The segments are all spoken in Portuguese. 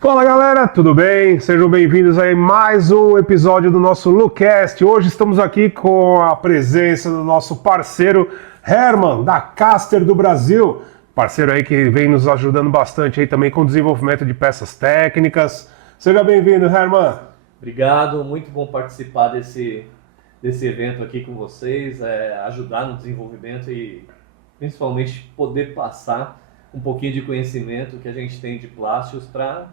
Fala galera, tudo bem? Sejam bem-vindos a mais um episódio do nosso Lucast. Hoje estamos aqui com a presença do nosso parceiro Herman, da Caster do Brasil. Parceiro aí que vem nos ajudando bastante aí também com o desenvolvimento de peças técnicas. Seja bem-vindo, Herman. Obrigado, muito bom participar desse evento aqui com vocês, ajudar no desenvolvimento e principalmente poder passar um pouquinho de conhecimento que a gente tem de plásticos para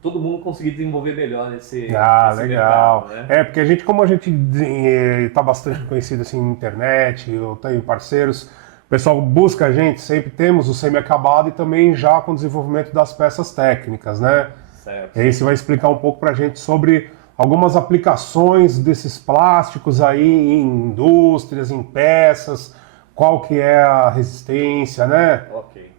todo mundo conseguir desenvolver melhor nesse Legal. mercado, né? Porque como a gente está bastante conhecido assim na internet, eu tenho parceiros, o pessoal busca a gente, sempre temos o semi-acabado e também já com o desenvolvimento das peças técnicas, né? Certo. E aí você vai explicar um pouco para a gente sobre algumas aplicações desses plásticos aí em indústrias, em peças, qual que é a resistência, né? Ok.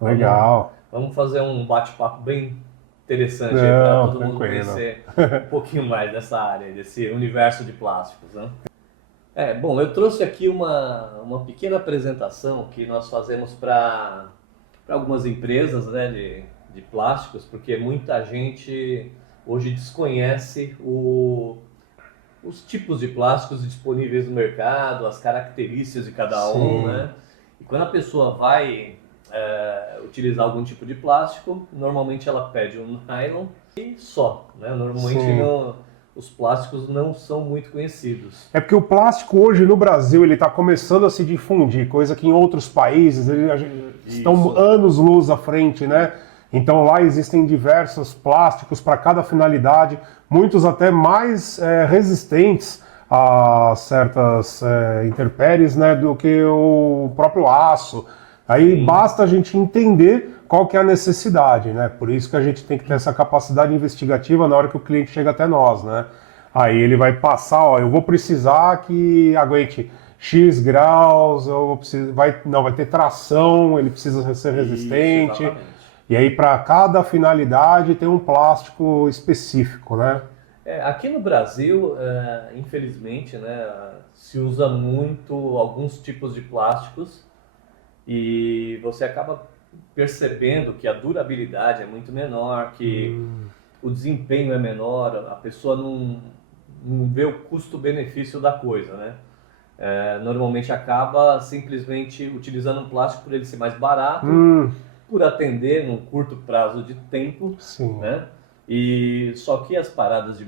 Legal. Vamos fazer um bate-papo bem interessante para todo mundo conhecer um pouquinho mais dessa área, desse universo de plásticos, né? Bom, eu trouxe aqui uma pequena apresentação que nós fazemos para algumas empresas, né, de plásticos, porque muita gente hoje desconhece os tipos de plásticos disponíveis no mercado, as características de cada um, né? E quando a pessoa vai utilizar algum tipo de plástico, normalmente ela pede um nylon e só, né? Normalmente os plásticos não são muito conhecidos. É porque o plástico hoje no Brasil ele está começando a se difundir, coisa que em outros países estão anos-luz à frente, né? Então lá existem diversos plásticos para cada finalidade, muitos até mais resistentes a certas intempéries, né, do que o próprio aço. Aí basta a gente entender qual que é a necessidade, né? Por isso que a gente tem que ter essa capacidade investigativa na hora que o cliente chega até nós, né? Aí ele vai passar, ó, eu vou precisar que aguente X graus, vai ter tração, ele precisa ser resistente. Isso, e aí para cada finalidade tem um plástico específico, né? Aqui no Brasil, infelizmente, né, se usa muito alguns tipos de plásticos e você acaba percebendo que a durabilidade é muito menor, que o desempenho é menor, a pessoa não vê o custo-benefício da coisa, né? Normalmente acaba simplesmente utilizando um plástico por ele ser mais barato, por atender num curto prazo de tempo, né? E só que as paradas de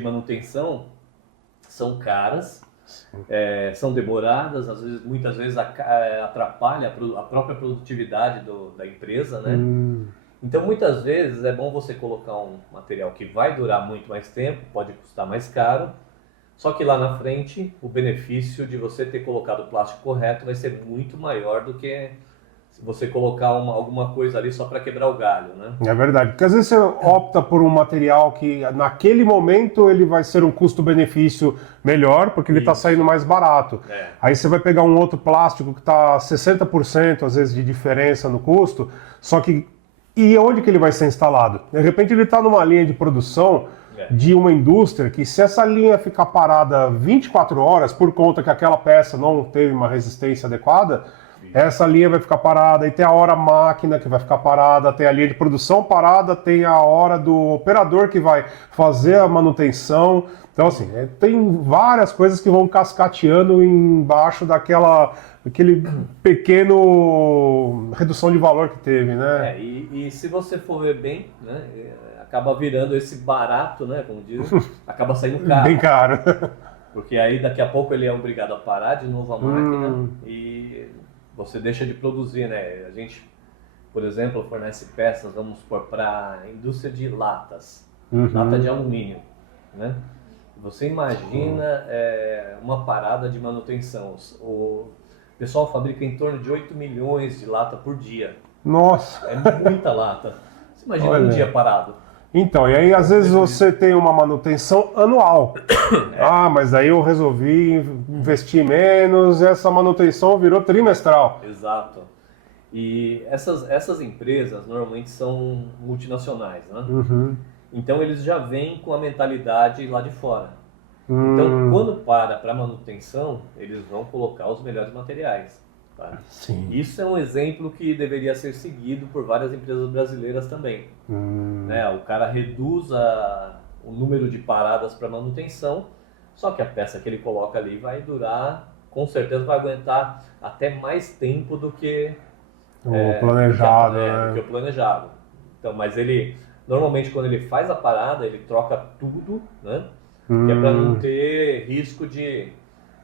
manutenção são caras, são demoradas, muitas vezes atrapalha a própria produtividade da empresa, né? Então muitas vezes é bom você colocar um material que vai durar muito mais tempo, pode custar mais caro, só que lá na frente o benefício de você ter colocado o plástico correto vai ser muito maior do que se você colocar alguma coisa ali só para quebrar o galho, né? É verdade, porque às vezes você opta por um material que naquele momento ele vai ser um custo-benefício melhor, porque ele está saindo mais barato. Aí você vai pegar um outro plástico que está 60% às vezes de diferença no custo, só que e onde que ele vai ser instalado? De repente ele está numa linha de produção de uma indústria que se essa linha ficar parada 24 horas por conta que aquela peça não teve uma resistência adequada, essa linha vai ficar parada, e tem a hora máquina que vai ficar parada, tem a linha de produção parada, tem a hora do operador que vai fazer a manutenção. Então, assim, tem várias coisas que vão cascateando embaixo daquele pequeno redução de valor que teve, né? E se você for ver bem, né, acaba virando esse barato, né, como diz, acaba saindo caro. Bem caro. Porque aí daqui a pouco ele é obrigado a parar de novo a máquina e você deixa de produzir, né? A gente, por exemplo, fornece peças, vamos supor, para a indústria de latas, lata de alumínio, né? Você imagina uma parada de manutenção. O pessoal fabrica em torno de 8 milhões de latas por dia. Nossa! É muita lata. Você imagina um dia parado. Então, e aí às vezes você tem uma manutenção anual. Mas aí eu resolvi investir menos, essa manutenção virou trimestral. Exato. E essas empresas normalmente são multinacionais, né? Então eles já vêm com a mentalidade lá de fora. Então quando para manutenção, eles vão colocar os melhores materiais. Tá? Sim. Isso é um exemplo que deveria ser seguido por várias empresas brasileiras também. Né? O cara reduz o número de paradas para manutenção, só que a peça que ele coloca ali vai durar, com certeza vai aguentar até mais tempo do que O planejado, do que o planejado. Então, mas ele, normalmente quando ele faz a parada, ele troca tudo, né? Que é para não ter risco de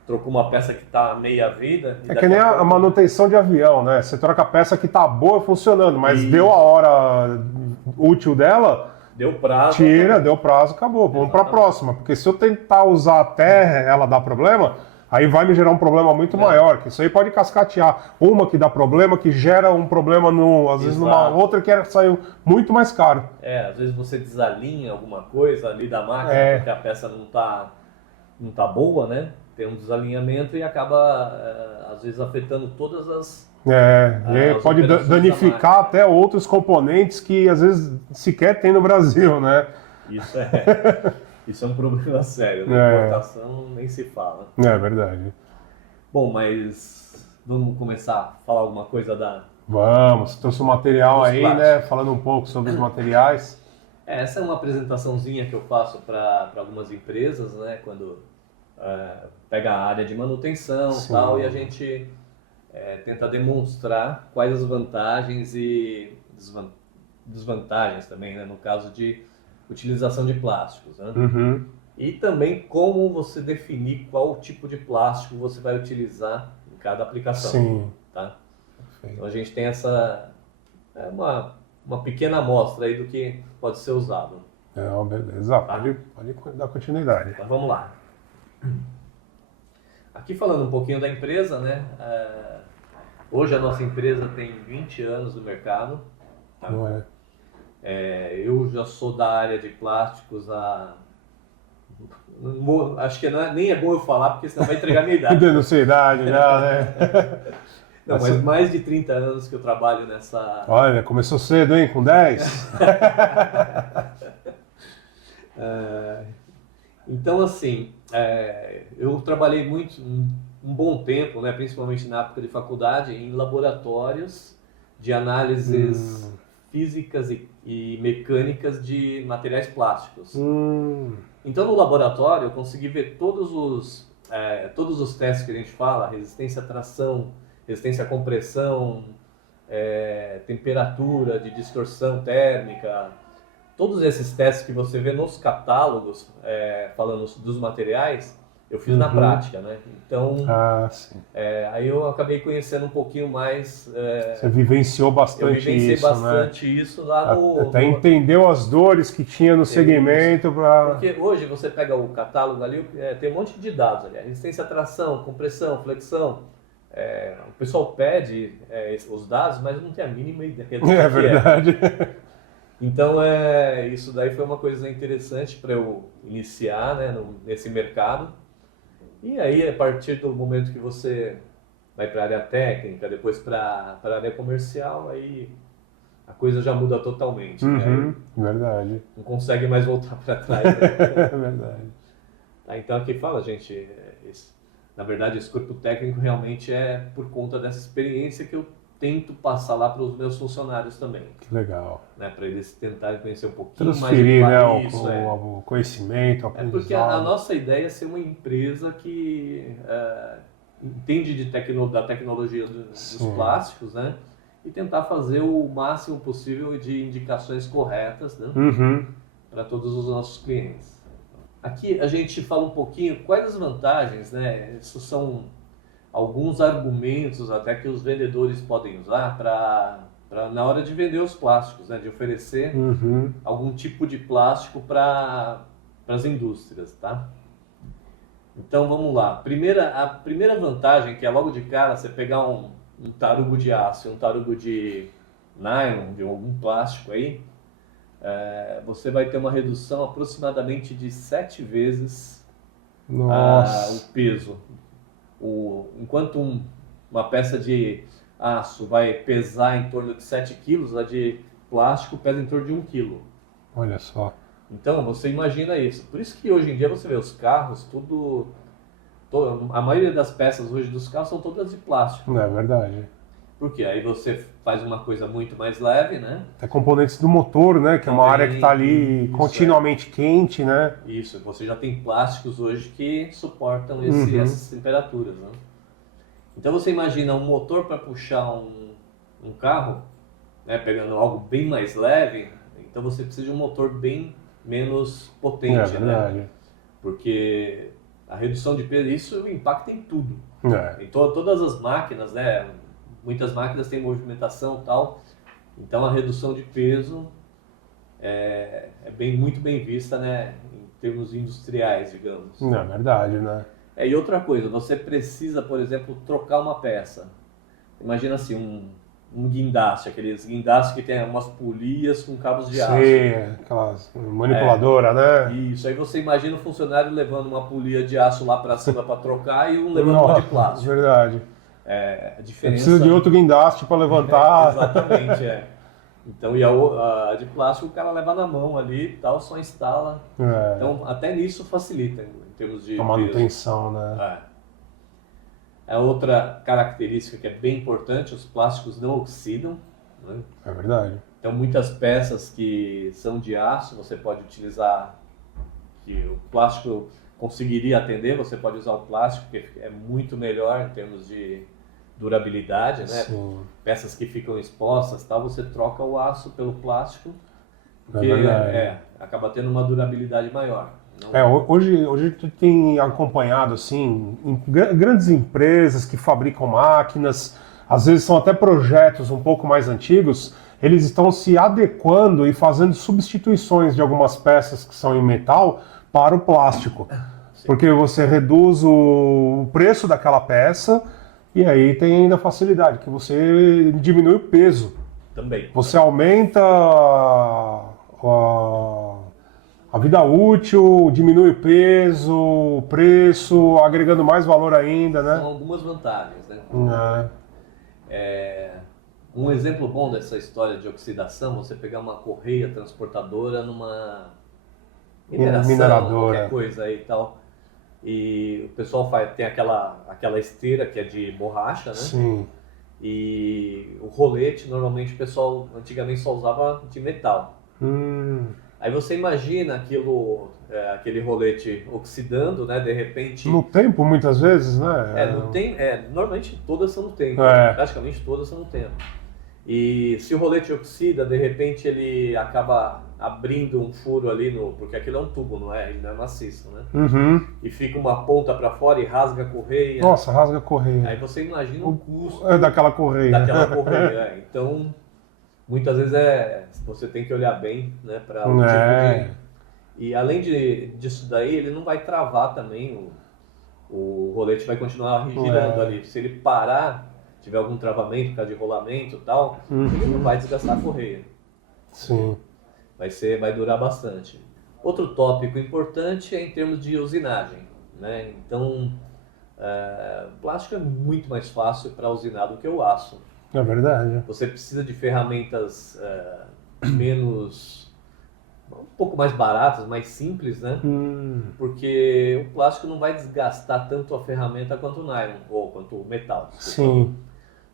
trocou uma peça que está meia vida. É que nem a manutenção de avião, né? Você troca a peça que tá boa funcionando, mas deu a hora útil dela, deu prazo. Tira, deu prazo, acabou. Vamos para a próxima. Porque se eu tentar usar até ela dar problema, aí vai me gerar um problema muito maior. Que isso aí pode cascatear. Uma que dá problema, que gera um problema, às vezes, numa outra que saiu muito mais caro. Às vezes você desalinha alguma coisa ali da máquina, porque a peça não tá boa, né? Tem um desalinhamento e acaba, às vezes, afetando todas as... e pode danificar até outros componentes que, às vezes, sequer tem no Brasil, né? Isso é um problema sério, né? Importação nem se fala. É verdade. Bom, mas vamos começar a falar alguma coisa da... Vamos, trouxe um material aí, plásticos, né? Falando um pouco sobre os materiais. Essa é uma apresentaçãozinha que eu faço para algumas empresas, né? Quando pega a área de manutenção e tal, e a gente tenta demonstrar quais as vantagens e desvantagens também, né? No caso de utilização de plásticos, né? E também como você definir qual tipo de plástico você vai utilizar em cada aplicação. Tá? Então a gente tem uma pequena amostra aí do que pode ser usado. Beleza, pode dar continuidade. Então vamos lá. Aqui falando um pouquinho da empresa, né? Hoje a nossa empresa tem 20 anos no mercado. Tá? Eu já sou da área de plásticos acho que nem é bom eu falar, porque senão vai entregar a minha idade. Não sei idade já, né? Não, mas mais de 30 anos que eu trabalho nessa... Olha, começou cedo, hein? Com 10? Então, assim, eu trabalhei um bom tempo, né, principalmente na época de faculdade, em laboratórios de análises físicas e mecânicas de materiais plásticos. Então, no laboratório, eu consegui ver todos os testes que a gente fala, resistência à tração, resistência à compressão, temperatura de distorção térmica, todos esses testes que você vê nos catálogos, falando dos materiais, eu fiz na prática, né? Então, aí eu acabei conhecendo um pouquinho mais... Você vivenciou bastante isso, né? Eu vivenciei bastante isso lá Até entendeu as dores que tinha no segmento. Porque hoje você pega o catálogo ali, tem um monte de dados ali. Resistência à tração, compressão, flexão. O pessoal pede os dados, mas não tem a mínima ideia do que é verdade. Então, isso daí foi uma coisa interessante para eu iniciar, né, nesse mercado. E aí, a partir do momento que você vai para a área técnica, depois para a área comercial, aí a coisa já muda totalmente. Né? Verdade. Não consegue mais voltar para trás. Né? É verdade. Então, aqui fala, gente, na verdade, esse corpo técnico realmente é por conta dessa experiência que eu tento passar lá para os meus funcionários também. Que legal. Né, para eles tentarem conhecer um pouquinho transferir, mais de o conhecimento, o aprendizado. Porque a nossa ideia é ser uma empresa que entende da tecnologia dos plásticos, né? E tentar fazer o máximo possível de indicações corretas, né? Para todos os nossos clientes. Aqui a gente fala um pouquinho quais as vantagens, né? Esses são alguns argumentos até que os vendedores podem usar na hora de vender os plásticos, né? De oferecer algum tipo de plástico para as indústrias, tá? Então vamos lá. A primeira vantagem, que é logo de cara, você pegar um tarugo de aço e um tarugo de nylon, de algum plástico aí, você vai ter uma redução aproximadamente de 7 vezes o peso. Enquanto uma peça de aço vai pesar em torno de 7 kg, a de plástico pesa em torno de 1 kg. Olha só. Então, você imagina isso. Por isso que hoje em dia você vê os carros A maioria das peças hoje dos carros são todas de plástico. É verdade. Porque aí você faz uma coisa muito mais leve, né? Tem componentes do motor, né? Que é uma área que está ali continuamente quente, né? Isso, você já tem plásticos hoje que suportam essas temperaturas, né? Então você imagina um motor para puxar um carro, né, pegando algo bem mais leve, então você precisa de um motor bem menos potente, né? Porque a redução de peso, isso impacta em tudo. Em todas as máquinas, né? Muitas máquinas têm movimentação e tal, então a redução de peso é muito bem vista, né, em termos industriais, digamos. É verdade, né? E outra coisa, você precisa, por exemplo, trocar uma peça. Imagina assim, um guindaste, aqueles guindastes que tem umas polias com cabos de aço. Sim, aquelas manipuladoras, né? Isso, aí você imagina o funcionário levando uma polia de aço lá para cima para trocar e um levando uma de plástico. Verdade. A diferença... Precisa de outro guindaste para levantar. Exatamente, Então, e a de plástico o cara leva na mão ali e tal, só instala. Então, até nisso facilita em termos de a manutenção, peso. né? A outra característica que é bem importante, os plásticos não oxidam. Né? É verdade. Então, muitas peças que são de aço, você pode utilizar, que o plástico conseguiria atender, você pode usar o plástico, que é muito melhor em termos de durabilidade, né? Sim. Peças que ficam expostas, tal, você troca o aço pelo plástico, porque acaba tendo uma durabilidade maior. Hoje a gente tem acompanhado assim, grandes empresas que fabricam máquinas, às vezes são até projetos um pouco mais antigos, eles estão se adequando e fazendo substituições de algumas peças que são em metal para o plástico. Sim. Porque você reduz o preço daquela peça e aí tem ainda a facilidade, que você diminui o peso. Também. Você aumenta a vida útil, diminui o peso, o preço, agregando mais valor ainda, né? São algumas vantagens, né? Um exemplo bom dessa história de oxidação, você pegar uma correia transportadora numa mineradora, qualquer coisa aí e tal, e o pessoal tem aquela esteira que é de borracha, né? Sim. E o rolete, normalmente o pessoal antigamente só usava de metal. Aí você imagina aquele rolete oxidando, né? De repente... No tempo, muitas vezes, né? Normalmente todas são no tempo. Praticamente todas são no tempo. E se o rolete oxida, de repente ele acaba abrindo um furo ali, porque aquilo é um tubo, ele não é maciço, né? E fica uma ponta para fora e rasga a correia. Nossa, rasga a correia. Aí você imagina o custo daquela correia. Então, muitas vezes você tem que olhar bem, né, para o tipo de... E além disso daí, ele não vai travar também, o rolete vai continuar girando ali. Se ele parar, tiver algum travamento por causa de rolamento e tal, ele não vai desgastar a correia. Sim. Vai durar bastante. Outro tópico importante é em termos de usinagem, né? Então, o plástico é muito mais fácil para usinar do que o aço. É verdade. Você precisa de ferramentas um pouco mais baratas, mais simples, né? Porque o plástico não vai desgastar tanto a ferramenta quanto o nylon, ou quanto o metal. Sim.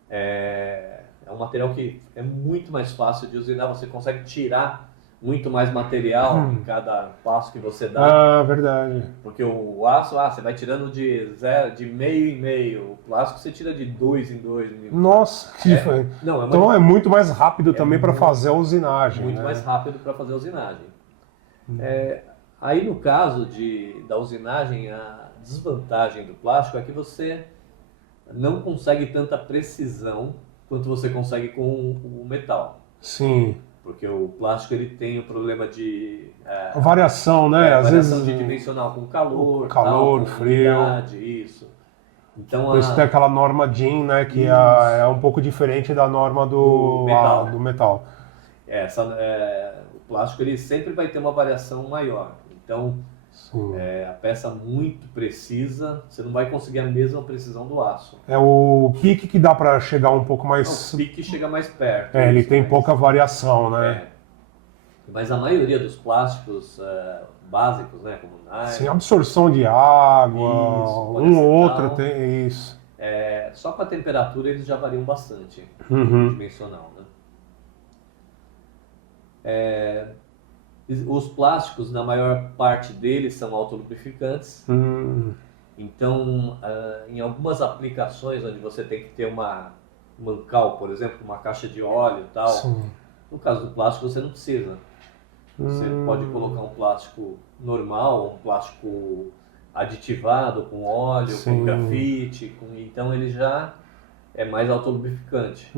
É um material que é muito mais fácil de usinar, você consegue tirar muito mais material em cada passo que você dá. Verdade. Porque o aço, você vai tirando de meio em meio. O plástico você tira de 2 em 2. Nossa, que diferente. Então é muito mais rápido também para fazer a usinagem. Muito mais rápido para fazer a usinagem. Aí no caso da usinagem, a desvantagem do plástico é que você não consegue tanta precisão quanto você consegue com o metal. Sim. Porque o plástico ele tem o problema de... variação, né? Às variação vezes, de dimensional com calor, com frio. Isso. Então, por isso tem aquela norma DIN, né? Que é um pouco diferente da norma do metal. O plástico ele sempre vai ter uma variação maior. Então, a peça muito precisa, você não vai conseguir a mesma precisão do aço. É o pique que dá para chegar um pouco mais... O pique chega mais perto. Ele tem pouca variação, né? Mas a maioria dos plásticos básicos, né, como nylon, Sem absorção de água, Isso, um ou outro poliuretano. tem isso. Só com a temperatura eles já variam bastante, Uhum. dimensional, né? Os plásticos, na maior parte deles, são autolubrificantes. Então, em algumas aplicações onde você tem que ter um mancal, por exemplo, uma caixa de óleo e tal, Sim. no caso do plástico você não precisa. Você pode colocar um plástico normal, um plástico aditivado com óleo, Sim. com grafite, então ele já é mais autolubrificante.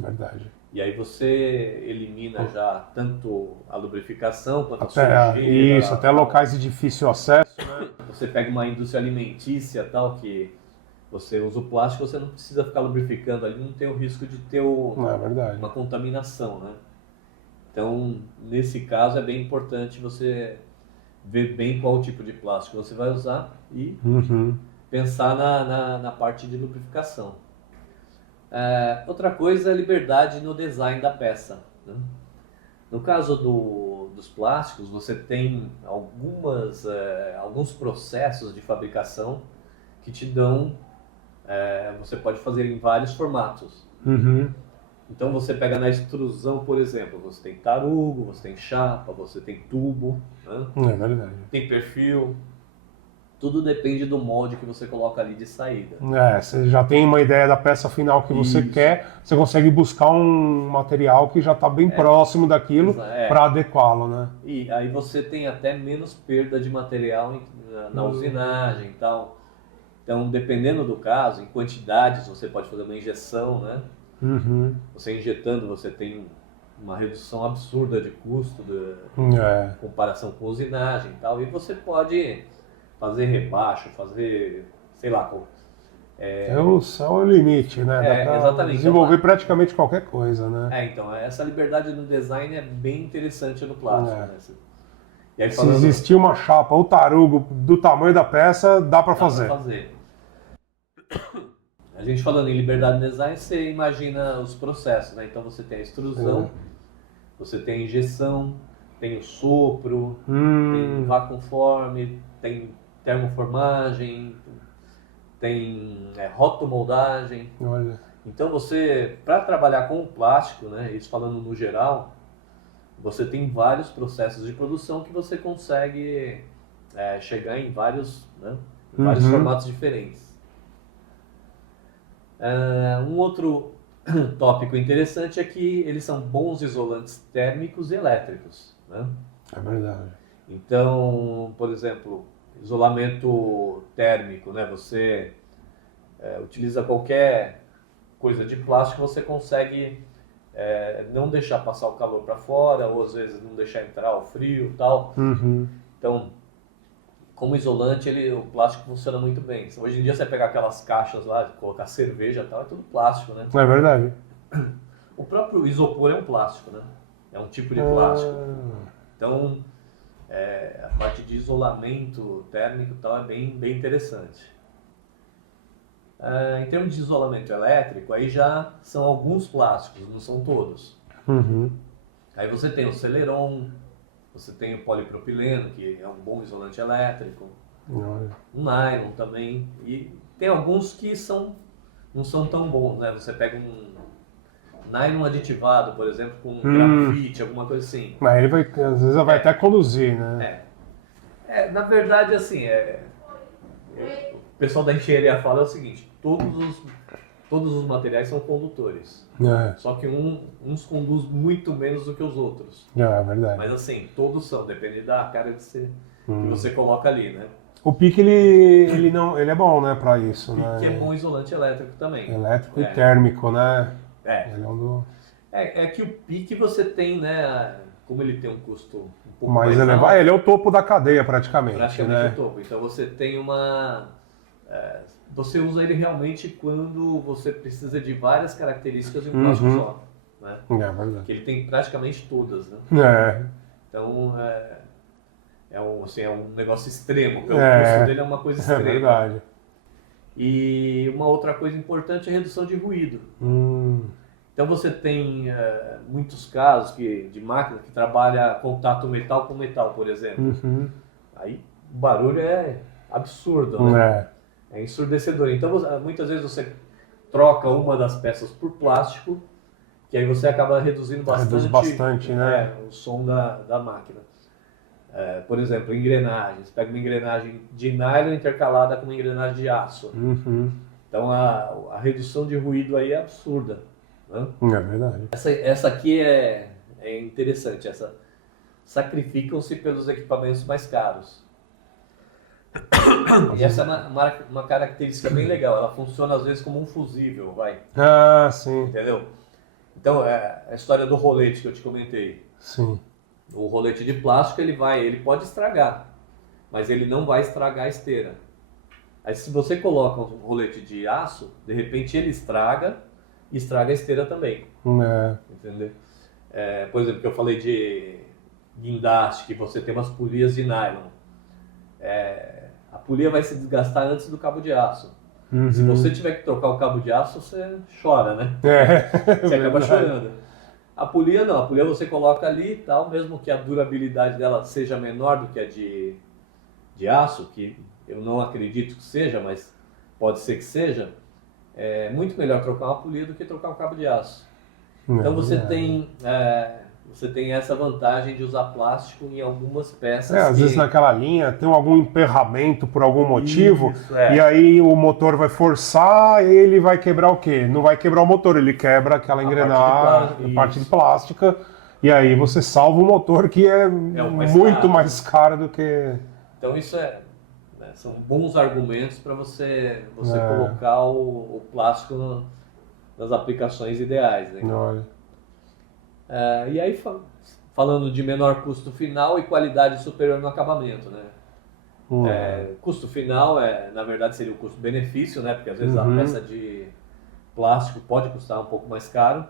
Verdade. E aí você elimina já tanto a lubrificação quanto a Até, sujeira. isso, até locais de difícil acesso, né? Você pega uma indústria alimentícia tal que você usa o plástico, você não precisa ficar lubrificando ali, não tem o risco de ter É verdade. uma contaminação, né? Então, nesse caso é bem importante você ver bem qual tipo de plástico você vai usar e pensar na parte de lubrificação. Outra coisa é a liberdade no design da peça, né? No caso dos plásticos, você tem alguns processos de fabricação que te dão, você pode fazer em vários formatos. Então você pega na extrusão, por exemplo, você tem tarugo, você tem chapa, você tem tubo, né? É verdade. Tem perfil. Tudo depende do molde que você coloca ali de saída. Você já tem uma ideia da peça final que você Isso. quer, você consegue buscar um material que já está bem próximo daquilo para adequá-lo, né? E aí você tem até menos perda de material na usinagem e tal. Então, dependendo do caso, em quantidades, você pode fazer uma injeção, né? Você injetando, você tem uma redução absurda de custo em comparação com usinagem e tal. E você pode fazer rebaixo, fazer, sei lá... O céu é o limite, né? Dá pra exatamente. desenvolver praticamente qualquer coisa, né? Então, essa liberdade no design é bem interessante no plástico, né? E aí, Se existir uma chapa ou tarugo do tamanho da peça, dá para fazer. A gente falando em liberdade no design, você imagina os processos, né? Então você tem a extrusão, você tem a injeção, tem o sopro, tem vacuum form, tem termoformagem, tem rotomoldagem. Olha. Então você, para trabalhar com o plástico, né, isso falando no geral, você tem vários processos de produção que você consegue chegar em vários formatos diferentes. Um outro tópico interessante é que eles são bons isolantes térmicos e elétricos, né? É verdade. Então, por exemplo, isolamento térmico, né? Você utiliza qualquer coisa de plástico, você consegue não deixar passar o calor para fora, ou às vezes não deixar entrar o frio e tal. Então, como isolante, o plástico funciona muito bem. Hoje em dia, você pegar aquelas caixas lá, de colocar cerveja e tal, é tudo plástico, né? É verdade. O próprio isopor é um plástico, né? É um tipo de plástico. Então, a parte de isolamento térmico e tal é bem interessante. Em termos de isolamento elétrico, aí já são alguns plásticos, não são todos. Aí você tem o Celeron, você tem o polipropileno, que é um bom isolante elétrico, um nylon também, e tem alguns que não são tão bons, né? Você pega um nylon aditivado, por exemplo, com grafite, alguma coisa assim. Mas ele às vezes vai até conduzir, né? Na verdade, assim, o pessoal da engenharia fala o seguinte: todos os materiais são condutores. Só que uns conduzem muito menos do que os outros. É verdade. Mas assim, todos são, depende da carga que você coloca ali, né? O PIC ele é bom, né, para isso, O né? PIC é bom isolante elétrico também. Elétrico e térmico, né? Ele é que o PIC você tem, né? Como ele tem um custo um pouco mais elevado, alto, ele é o topo da cadeia praticamente, né? o topo. Então você tem você usa ele realmente quando você precisa de várias características em um plástico só, né? É verdade. Porque ele tem praticamente todas, né? Então é um negócio extremo, porque o custo dele é uma coisa extrema. É verdade. E uma outra coisa importante é a redução de ruído. Então você tem muitos casos de máquina que trabalha contato metal com metal, por exemplo. Uhum. Aí o barulho é absurdo, né? É. É ensurdecedor. Então muitas vezes você troca uma das peças por plástico, que aí você acaba reduzindo Reduz bastante, né? o som da máquina. Por exemplo, engrenagens. Pega uma engrenagem de nylon intercalada com uma engrenagem de aço. Uhum. Então a redução de ruído aí é absurda, né? É verdade. Essa aqui é interessante. Sacrificam-se pelos equipamentos mais caros. E essa é uma característica bem legal. Ela funciona às vezes como um fusível, vai. Ah, sim. Entendeu? Então, a história do rolete que eu te comentei. Sim. O rolete de plástico, ele pode estragar, mas ele não vai estragar a esteira. Aí, se você coloca um rolete de aço, de repente ele estraga a esteira também. É. Entendeu? Por exemplo, que eu falei de guindaste, que você tem umas polias de nylon. A polia vai se desgastar antes do cabo de aço. Uhum. Se você tiver que trocar o cabo de aço, você chora, né? Você acaba chorando. A polia não, a polia você coloca ali e tal, mesmo que a durabilidade dela seja menor do que a de aço, que eu não acredito que seja, mas pode ser que seja, é muito melhor trocar uma polia do que trocar um cabo de aço. Então você tem essa vantagem de usar plástico em algumas peças. Às vezes naquela linha tem algum emperramento por algum motivo, Isso, e aí o motor vai forçar e ele vai quebrar o quê? Não vai quebrar o motor, ele quebra aquela engrenagem, a parte de plástica, e aí você salva o motor que é muito mais caro do que... Então isso são bons argumentos para você colocar o plástico nas aplicações ideais, né? Olha. E aí, falando de menor custo final e qualidade superior no acabamento, né? Custo final, na verdade, seria o custo-benefício, né? Porque às vezes a peça de plástico pode custar um pouco mais caro,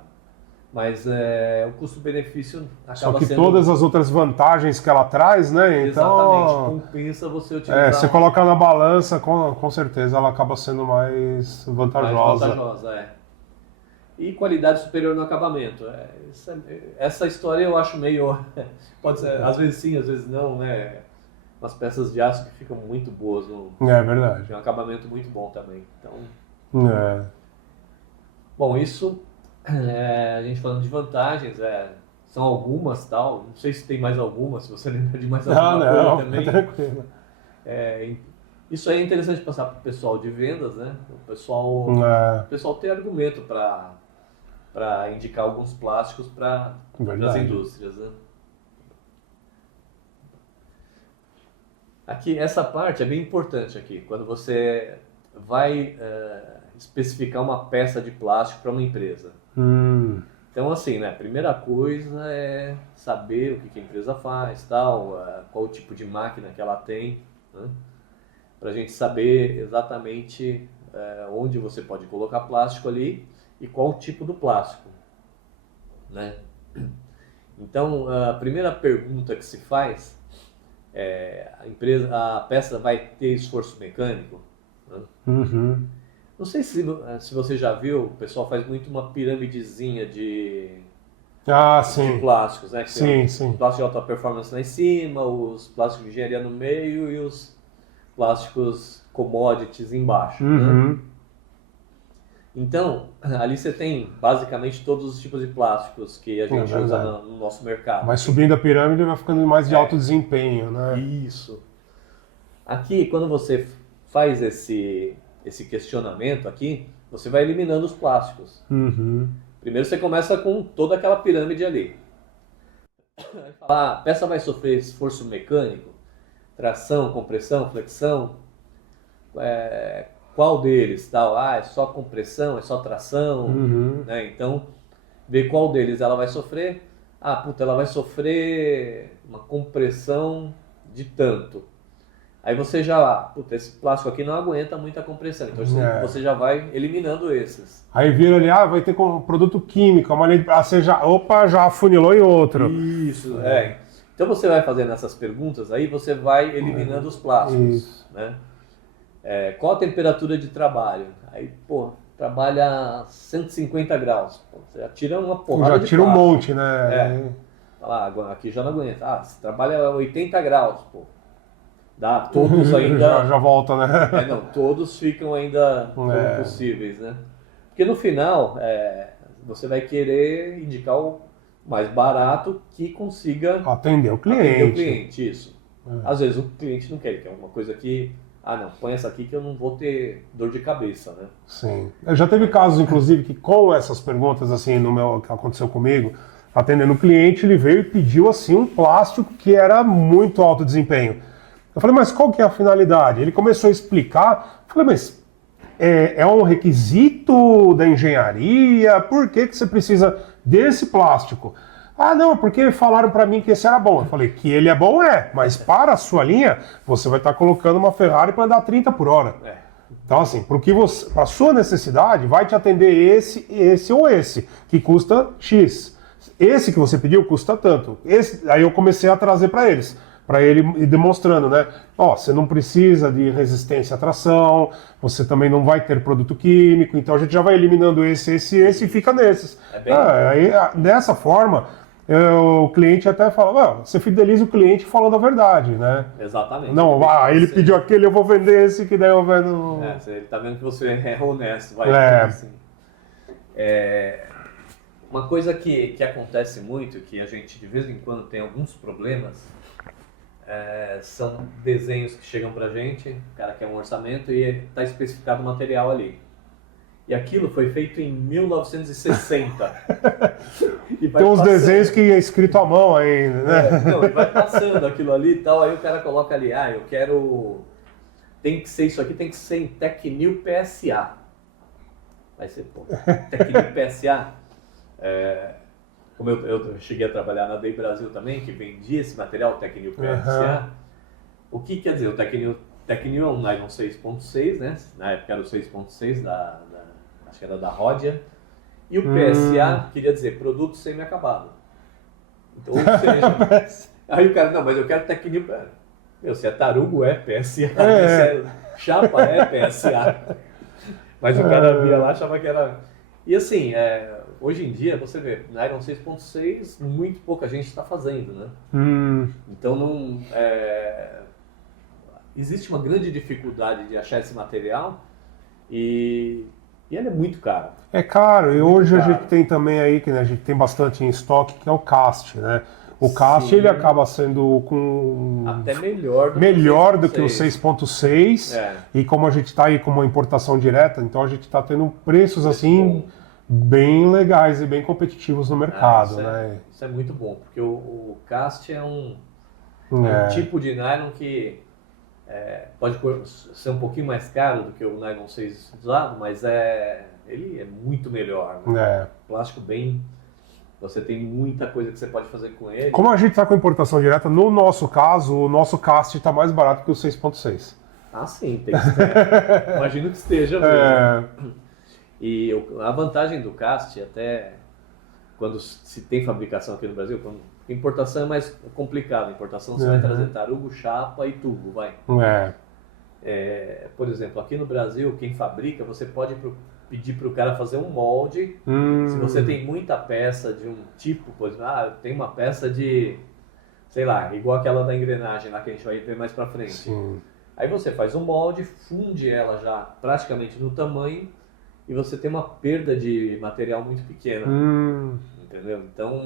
mas o custo-benefício acaba sendo... Só que todas as outras vantagens que ela traz, né? Então, exatamente, compensa você utilizar... você colocar na balança, com certeza ela acaba sendo mais vantajosa. Mais vantajosa, E qualidade superior no acabamento. Essa história eu acho meio... Pode ser, às vezes sim, às vezes não, né? Umas peças de aço que ficam muito boas. É verdade. Tem um acabamento muito bom também. Então, bom, isso, a gente falando de vantagens, são algumas, tal. Não sei se tem mais algumas, se você lembra de mais alguma coisa também. Tranquilo. Isso aí é interessante passar para o pessoal de vendas, né? O pessoal ter argumento para indicar alguns plásticos para as indústrias, né? Aqui, essa parte é bem importante aqui, quando você vai especificar uma peça de plástico para uma empresa. Então, assim, né? A primeira coisa é saber o que a empresa faz, qual o tipo de máquina que ela tem, né? Para a gente saber exatamente onde você pode colocar plástico ali e qual o tipo do plástico, né? Então, a primeira pergunta que se faz a peça vai ter esforço mecânico? Né? Não sei se você já viu, o pessoal faz muito uma piramidezinha de plásticos, né? Sim. Plástico de alta performance lá em cima, os plásticos de engenharia no meio e os plásticos commodities embaixo. Né? Então, ali você tem basicamente todos os tipos de plásticos que a gente usa no nosso mercado. Vai subindo a pirâmide e vai ficando mais de alto desempenho, né? Isso. Aqui, quando você faz esse questionamento aqui, você vai eliminando os plásticos. Primeiro você começa com toda aquela pirâmide ali. A peça vai sofrer esforço mecânico, tração, compressão, flexão, qual deles, é só compressão, é só tração, né? Então, ver qual deles ela vai sofrer. Ela vai sofrer uma compressão de tanto. Aí você esse plástico aqui não aguenta muita compressão, então você já vai eliminando esses. Aí vira ali, vai ter como produto químico, você já afunilou em outro. Isso, Então você vai fazendo essas perguntas, aí você vai eliminando os plásticos, né? Qual a temperatura de trabalho? Aí, trabalha 150 graus. Pô, você já tira uma porrada Já tira um plástico. monte, né? Fala, aqui já não aguenta. Ah, você trabalha 80 graus, pô. Dá, todos ainda... já volta, né? não, todos ficam ainda como possíveis, né? Porque no final, você vai querer indicar o mais barato que consiga atender o cliente, isso. Às vezes o cliente não quer, ele quer uma coisa que, não, põe essa aqui que eu não vou ter dor de cabeça, né? Sim. Já teve casos, inclusive, que com essas perguntas, assim, que aconteceu comigo, atendendo o cliente, ele veio e pediu, assim, um plástico que era muito alto desempenho. Eu falei, mas qual que é a finalidade? Ele começou a explicar, eu falei, mas é um requisito da engenharia? Por que você precisa desse plástico? Ah, não, porque falaram para mim que esse era bom. Eu falei, que ele é bom, mas para a sua linha, você vai estar colocando uma Ferrari para andar 30 por hora. Então, assim, para a sua necessidade, vai te atender esse ou esse, que custa X. Esse que você pediu custa tanto. Aí eu comecei a trazer para eles. Para ele ir demonstrando, né? Você não precisa de resistência à tração, você também não vai ter produto químico, então a gente já vai eliminando esse e fica nesses. Aí, dessa forma, o cliente até fala, você fideliza o cliente falando a verdade, né? Exatamente. Não, ele pediu aquele, eu vou vender esse, que daí eu vendo... ele tá vendo que você é honesto, vai assim. Uma coisa que acontece muito, que a gente de vez em quando tem alguns problemas, são desenhos que chegam pra gente, o cara quer um orçamento e está especificado o material ali. E aquilo foi feito em 1960. E tem uns desenhos que é escrito à mão ainda, né? Não, e vai passando aquilo ali e tal, aí o cara coloca ali, eu quero... Tem que ser isso aqui, tem que ser em Tecnil PSA. Vai ser, Tecnil PSA... Como eu cheguei a trabalhar na Day Brasil também, que vendia esse material, o Tecnil PSA, o que quer dizer? O Tecnil é um nylon 6.6, né? Na época era o 6.6, acho que era da Rhodia, e o PSA queria dizer produto semi-acabado. Então, ou seja, aí o cara, não, mas eu quero Tecnil. Se é tarugo é PSA, se é chapa é PSA. Mas o cara via lá, achava que era... E assim, hoje em dia, você vê, nylon 6.6, muito pouca gente está fazendo, né? Então, não, existe uma grande dificuldade de achar esse material e ele é muito caro. É caro, e hoje a gente tem também aí, que a gente tem bastante em estoque, que é o cast, né? O cast, ele acaba sendo até melhor do que o 6.6, e como a gente está aí com uma importação direta, então a gente está tendo preços assim bem legais e bem competitivos no mercado, né? Isso é muito bom, porque o cast é um tipo de nylon que pode ser um pouquinho mais caro do que o nylon 6 usado, mas ele é muito melhor, né? Plástico bem... Você tem muita coisa que você pode fazer com ele. Como a gente está com importação direta, no nosso caso, o nosso cast está mais barato que o 6.6. Sim, tem que ser. Imagino que esteja mesmo. E a vantagem do cast, até quando se tem fabricação aqui no Brasil, a importação é mais complicada. A importação você vai trazer tarugo, chapa e tubo, vai. Por exemplo, aqui no Brasil, quem fabrica, você pode pedir para o cara fazer um molde. Se você tem muita peça de um tipo, por exemplo, eu tenho uma peça de, sei lá, igual aquela da engrenagem lá que a gente vai ver mais para frente. Sim. Aí você faz um molde, funde ela já praticamente no tamanho e você tem uma perda de material muito pequena. Entendeu? Então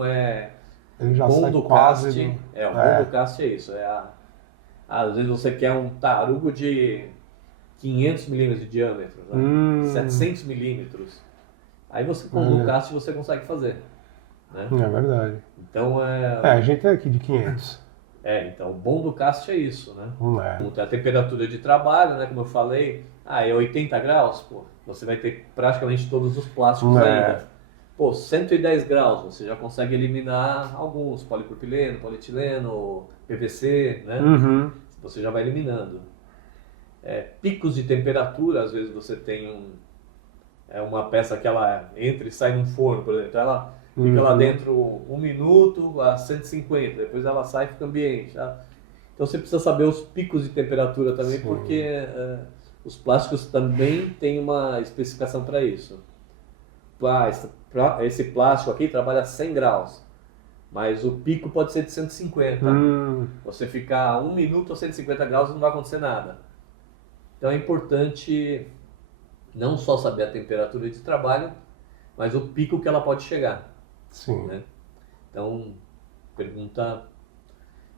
ele já bom sai do quase cast, o bom do cast é isso. Às vezes você quer um tarugo de 500 milímetros de diâmetro, né? 700 milímetros. Aí você com o cast você consegue fazer, né? É verdade. Então a gente é aqui de 500. Então o bom do cast é isso, né? A temperatura de trabalho, né? Como eu falei, é 80 graus, você vai ter praticamente todos os plásticos ainda. 110 graus, você já consegue eliminar alguns, polipropileno, polietileno, PVC, né? Você já vai eliminando. Picos de temperatura, às vezes você tem uma peça que ela entra e sai num forno, por exemplo, ela fica lá dentro 1 minuto a 150, depois ela sai e fica ambiente. Tá? Então você precisa saber os picos de temperatura também, porque Os plásticos também têm uma especificação para isso. Esse plástico aqui trabalha a 100 graus, mas o pico pode ser de 150. Você ficar 1 minuto a 150 graus não vai acontecer nada. Então é importante não só saber a temperatura de trabalho, mas o pico que ela pode chegar. Sim. Né? Então, pergunta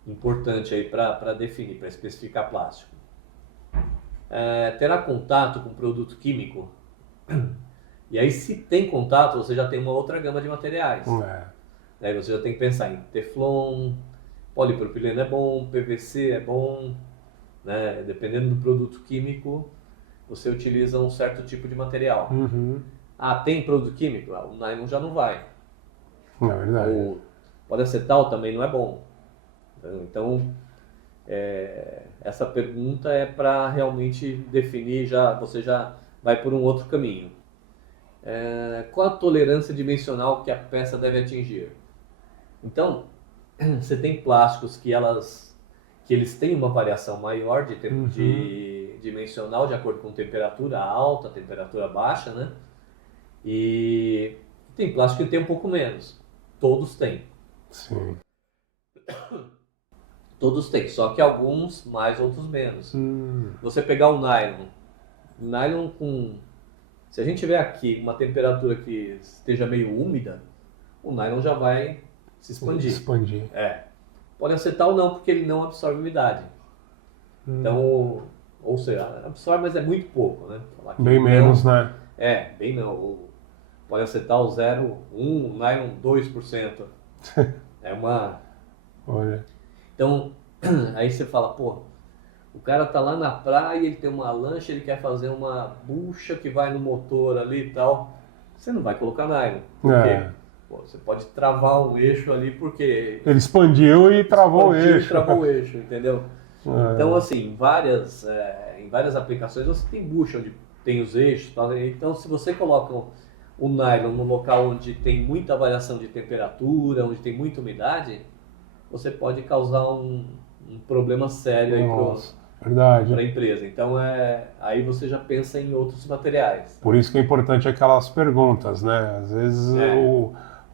importante aí para definir, para especificar plástico. Terá contato com produto químico? E aí, se tem contato, você já tem uma outra gama de materiais. Aí você já tem que pensar em Teflon, polipropileno é bom, PVC é bom, né? Dependendo do produto químico, você utiliza um certo tipo de material. Tem produto químico? O nylon já não vai. É verdade. O poliacetal também não é bom. Então, essa pergunta é para realmente definir, você já vai por um outro caminho. Qual a tolerância dimensional que a peça deve atingir? Então, você tem plásticos que eles têm uma variação maior de dimensional de acordo com temperatura alta, temperatura baixa, né? E tem plástico que tem um pouco menos. Todos têm. Sim. Todos têm, só que alguns mais, outros menos. Você pegar o nylon se a gente tiver aqui uma temperatura que esteja meio úmida, o nylon já vai se expandir. Poliacetal não, porque ele não absorve umidade. Então, ou seja, absorve, mas é muito pouco, né? Bem menos, né? Bem não. O poliacetal 0,1, o nylon 2%. Olha. Então, aí você fala, o cara tá lá na praia, ele tem uma lancha, ele quer fazer uma bucha que vai no motor ali e tal. Você não vai colocar nylon. Por quê? Você pode travar um eixo ali porque... Ele expandiu e travou o eixo. Entendeu? Então, assim, em várias aplicações você tem bucha onde tem os eixos. Tal. Então, se você coloca o nylon no local onde tem muita variação de temperatura, onde tem muita umidade, você pode causar um problema sério aí para a empresa. Então, aí você já pensa em outros materiais. Por isso que é importante aquelas perguntas, né? Às vezes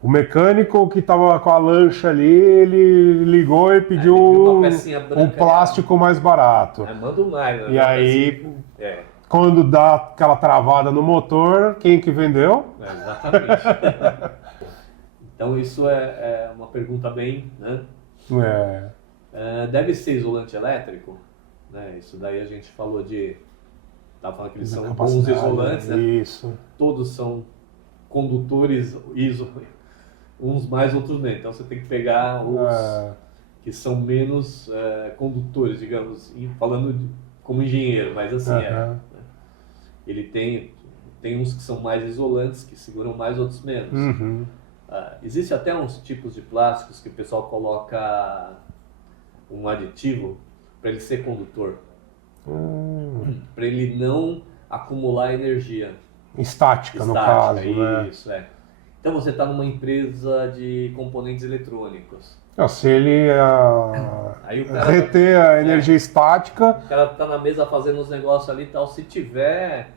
o mecânico que estava com a lancha ali, ele ligou e pediu um plástico mais barato. Manda um nylon. E aí, quando dá aquela travada no motor, quem que vendeu? Exatamente. Então, isso é uma pergunta bem... né? Deve ser isolante elétrico, né? Isso daí a gente falou estava falando que eles são bons isolantes, né? Isso. Todos são condutores uns mais, outros menos. Então você tem que pegar os que são menos condutores, digamos, falando como engenheiro, mas assim né? Ele tem uns que são mais isolantes, que seguram mais, outros menos. Existe até uns tipos de plásticos que o pessoal coloca um aditivo para ele ser condutor, para ele não acumular energia estática no caso, isso, Então você está numa empresa de componentes eletrônicos. Se ele reter a energia estática, o cara está na mesa fazendo os negócios ali e tal, se tiver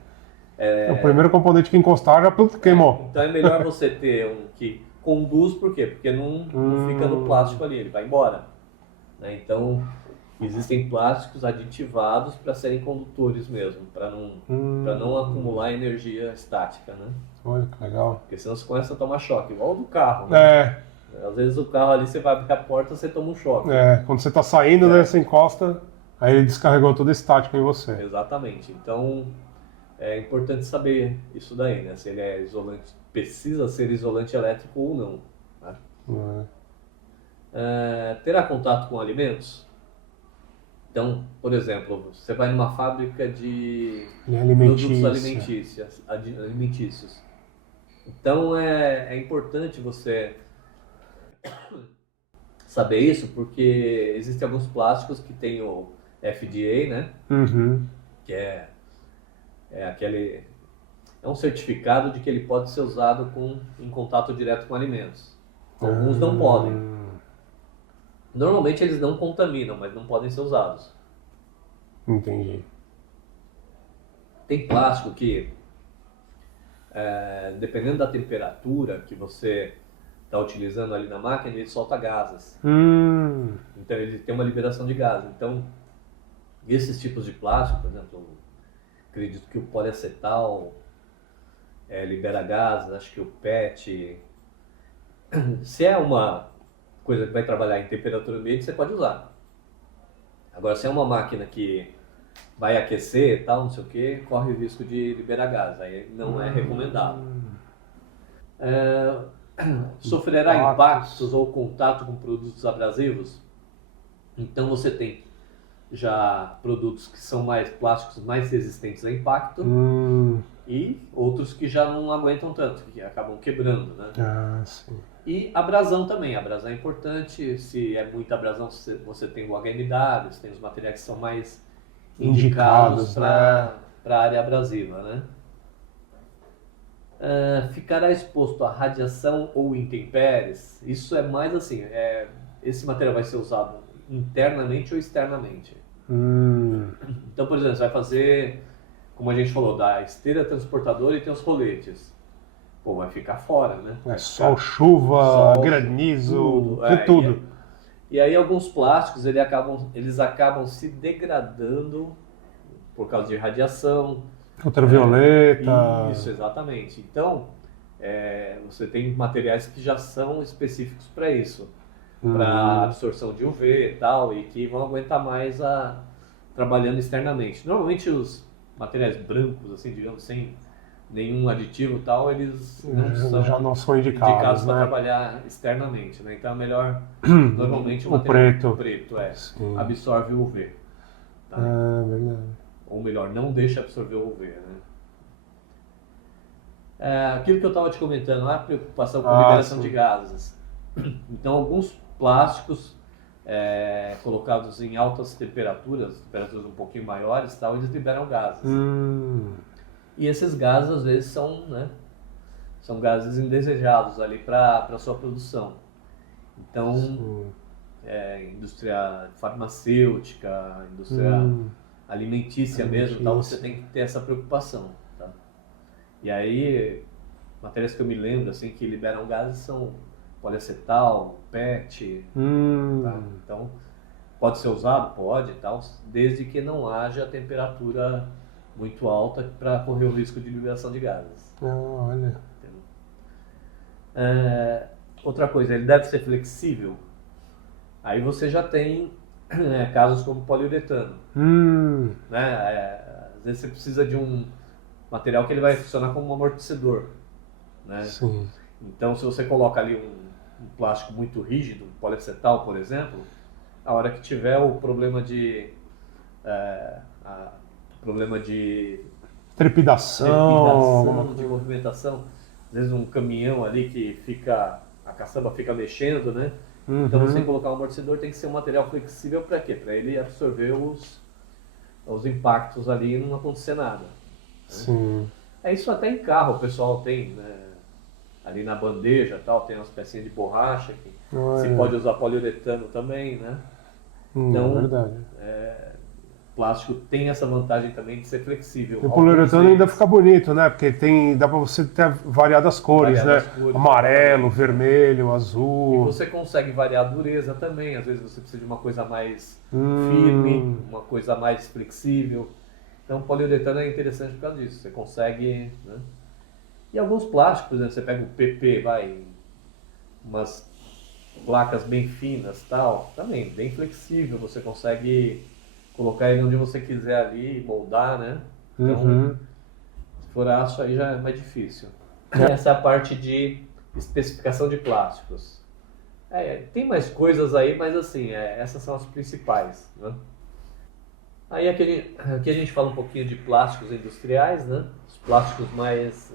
o primeiro componente que encostar já queimou. Então é melhor você ter um que conduz, por quê? Porque não fica no plástico ali, ele vai embora. Né? Então, existem plásticos aditivados para serem condutores mesmo, para não acumular energia estática. Né? Olha que legal. Porque senão você começa a tomar choque, igual o do carro. Né? Às vezes o carro ali, você vai abrir a porta, você toma um choque. Quando você está saindo, né, você encosta, aí ele descarregou toda a estática em você. Exatamente. Então, é importante saber isso daí, né? Se ele é isolante, precisa ser isolante elétrico ou não. Né? Terá contato com alimentos? Então, por exemplo, você vai numa fábrica de produtos alimentícios. Então, é importante você saber isso, porque existem alguns plásticos que tem o FDA, né? Que é um certificado de que ele pode ser usado em contato direto com alimentos. Alguns não podem. Normalmente eles não contaminam, mas não podem ser usados. Entendi. Tem plástico que, dependendo da temperatura que você está utilizando ali na máquina, ele solta gases. Então ele tem uma liberação de gases. Então, esses tipos de plástico, por exemplo, acredito que o poliacetal libera gases, acho que o PET. Se é uma coisa que vai trabalhar em temperatura ambiente, você pode usar. Agora, se é uma máquina que vai aquecer e tal, não sei o que, corre o risco de liberar gás, aí não é recomendado. Sofrerá impactos ou contato com produtos abrasivos? Então você tem já produtos que são plásticos mais resistentes a impacto e outros que já não aguentam tanto, que acabam quebrando, né? Sim. E abrasão também, abrasão é importante, se é muita abrasão você tem o HMW, você tem os materiais que são mais indicados para a área abrasiva, né? Ficará exposto à radiação ou intempéries? Isso é mais assim, esse material vai ser usado internamente ou externamente. Então, por exemplo, você vai fazer, como a gente falou, da esteira transportadora e tem os roletes. Pô, vai ficar fora, né? Sol, chuva, granizo, tudo. E aí alguns plásticos eles acabam se degradando por causa de radiação. Ultravioleta. Isso, exatamente. Então, você tem materiais que já são específicos para isso. Para absorção de UV e tal, e que vão aguentar mais trabalhando externamente. Normalmente os materiais brancos, assim, digamos, sem nenhum aditivo e tal, eles já não são indicados para trabalhar externamente, né? Então é melhor, normalmente o material preto absorve o UV. Tá? Verdade. Ou melhor, não deixa absorver o UV, né? Aquilo que eu estava te comentando, a preocupação com a liberação de gases. Então alguns plásticos colocados em altas temperaturas um pouquinho maiores, tal, eles liberam gases. E esses gases às vezes são gases indesejados ali para a sua produção. Então, indústria farmacêutica, indústria alimentícia mesmo, tal, você tem que ter essa preocupação. Tá? E aí, matérias que eu me lembro assim, que liberam gases são poliacetal, PET. Tá? Então, pode ser usado? Pode, tal, desde que não haja temperatura muito alta para correr o risco de liberação de gases. Olha. Outra coisa, ele deve ser flexível. Aí você já tem casos como poliuretano. Às vezes você precisa de um material que ele vai funcionar como um amortecedor. Né? Sim. Então, se você coloca ali um plástico muito rígido, poliacetal, por exemplo, a hora que tiver o problema de trepidação, de movimentação, às vezes um caminhão ali que a caçamba fica mexendo, né? Então você colocar um amortecedor tem que ser um material flexível para quê? Para ele absorver os impactos ali e não acontecer nada. Sim. Isso até em carro o pessoal tem, né? Ali na bandeja tal, tem umas pecinhas de borracha que se pode usar poliuretano também, né? Então, verdade. Plástico tem essa vantagem também de ser flexível. E o poliuretano ainda fica bonito, né? Porque dá para você ter variadas cores, né? Amarelo, vermelho, azul. E você consegue variar a dureza também. Às vezes você precisa de uma coisa mais firme, uma coisa mais flexível. Então o poliuretano é interessante por causa disso. Você consegue, né? E alguns plásticos, por exemplo, você pega o PP, umas placas bem finas, tal, também bem flexível. Você consegue colocar ele onde você quiser ali, moldar, né? Então, se for aço, aí já é mais difícil. Essa é a parte de especificação de plásticos. Tem mais coisas aí, mas assim, essas são as principais, né? Aí aqui a gente fala um pouquinho de plásticos industriais, né? Os plásticos mais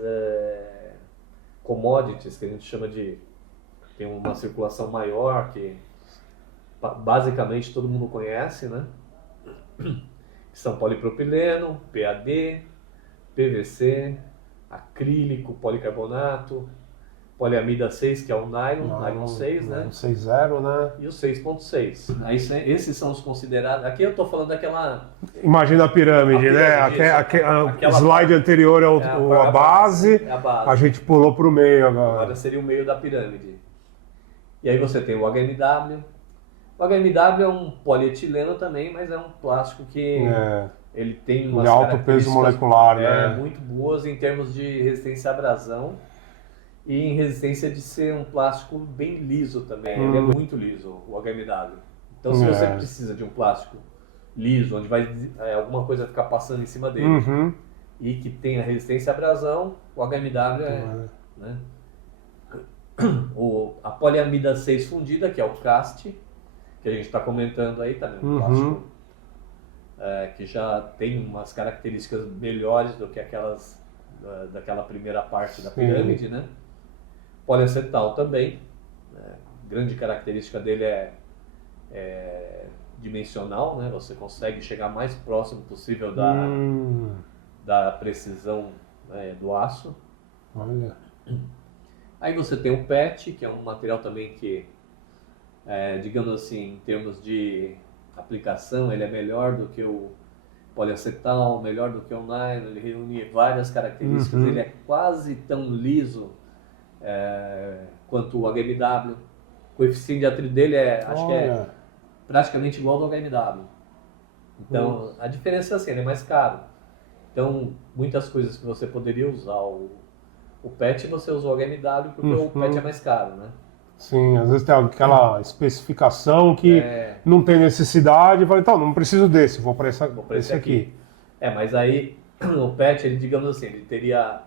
commodities, que a gente chama de... tem uma circulação maior, que basicamente todo mundo conhece, né? Que são polipropileno, PAD, PVC, acrílico, policarbonato, poliamida 6, que é o nylon 6, né? 6.0, né? E o 6.6. Aí esses são os considerados. Aqui eu estou falando daquela. Imagina a pirâmide, né? O slide anterior é a base, a gente pulou para o meio agora. Agora seria o meio da pirâmide. E aí você tem o HMW. O HMW é um polietileno também, mas é um plástico que ele tem umas de alto peso molecular, né? Muito boas em termos de resistência à abrasão e em resistência de ser um plástico bem liso também. Ele é muito liso, o HMW. Então, se você precisa de um plástico liso, onde vai alguma coisa ficar passando em cima dele e que tenha resistência à abrasão, o HMW né? A poliamida 6 fundida, que é o CAST, que a gente está comentando aí também, um plástico que já tem umas características melhores do que aquelas daquela primeira parte da pirâmide, né? Poliacetal também, grande característica dele é dimensional, né? Você consegue chegar mais próximo possível da precisão, né, do aço. Olha. Aí você tem o PET, que é um material também que, digamos assim, em termos de aplicação, ele é melhor do que o poliacetal, melhor do que o nylon, ele reúne várias características, ele é quase tão liso quanto o HMW. O coeficiente de atrito dele acho que é praticamente igual ao do HMW. Então, a diferença é assim, ele é mais caro. Então, muitas coisas que você poderia usar o PET, você usa o HMW porque o PET é mais caro, né? Sim, às vezes tem aquela especificação que não tem necessidade, fala, então, não preciso desse, vou para esse aqui. Mas aí o PET, ele, digamos assim, ele teria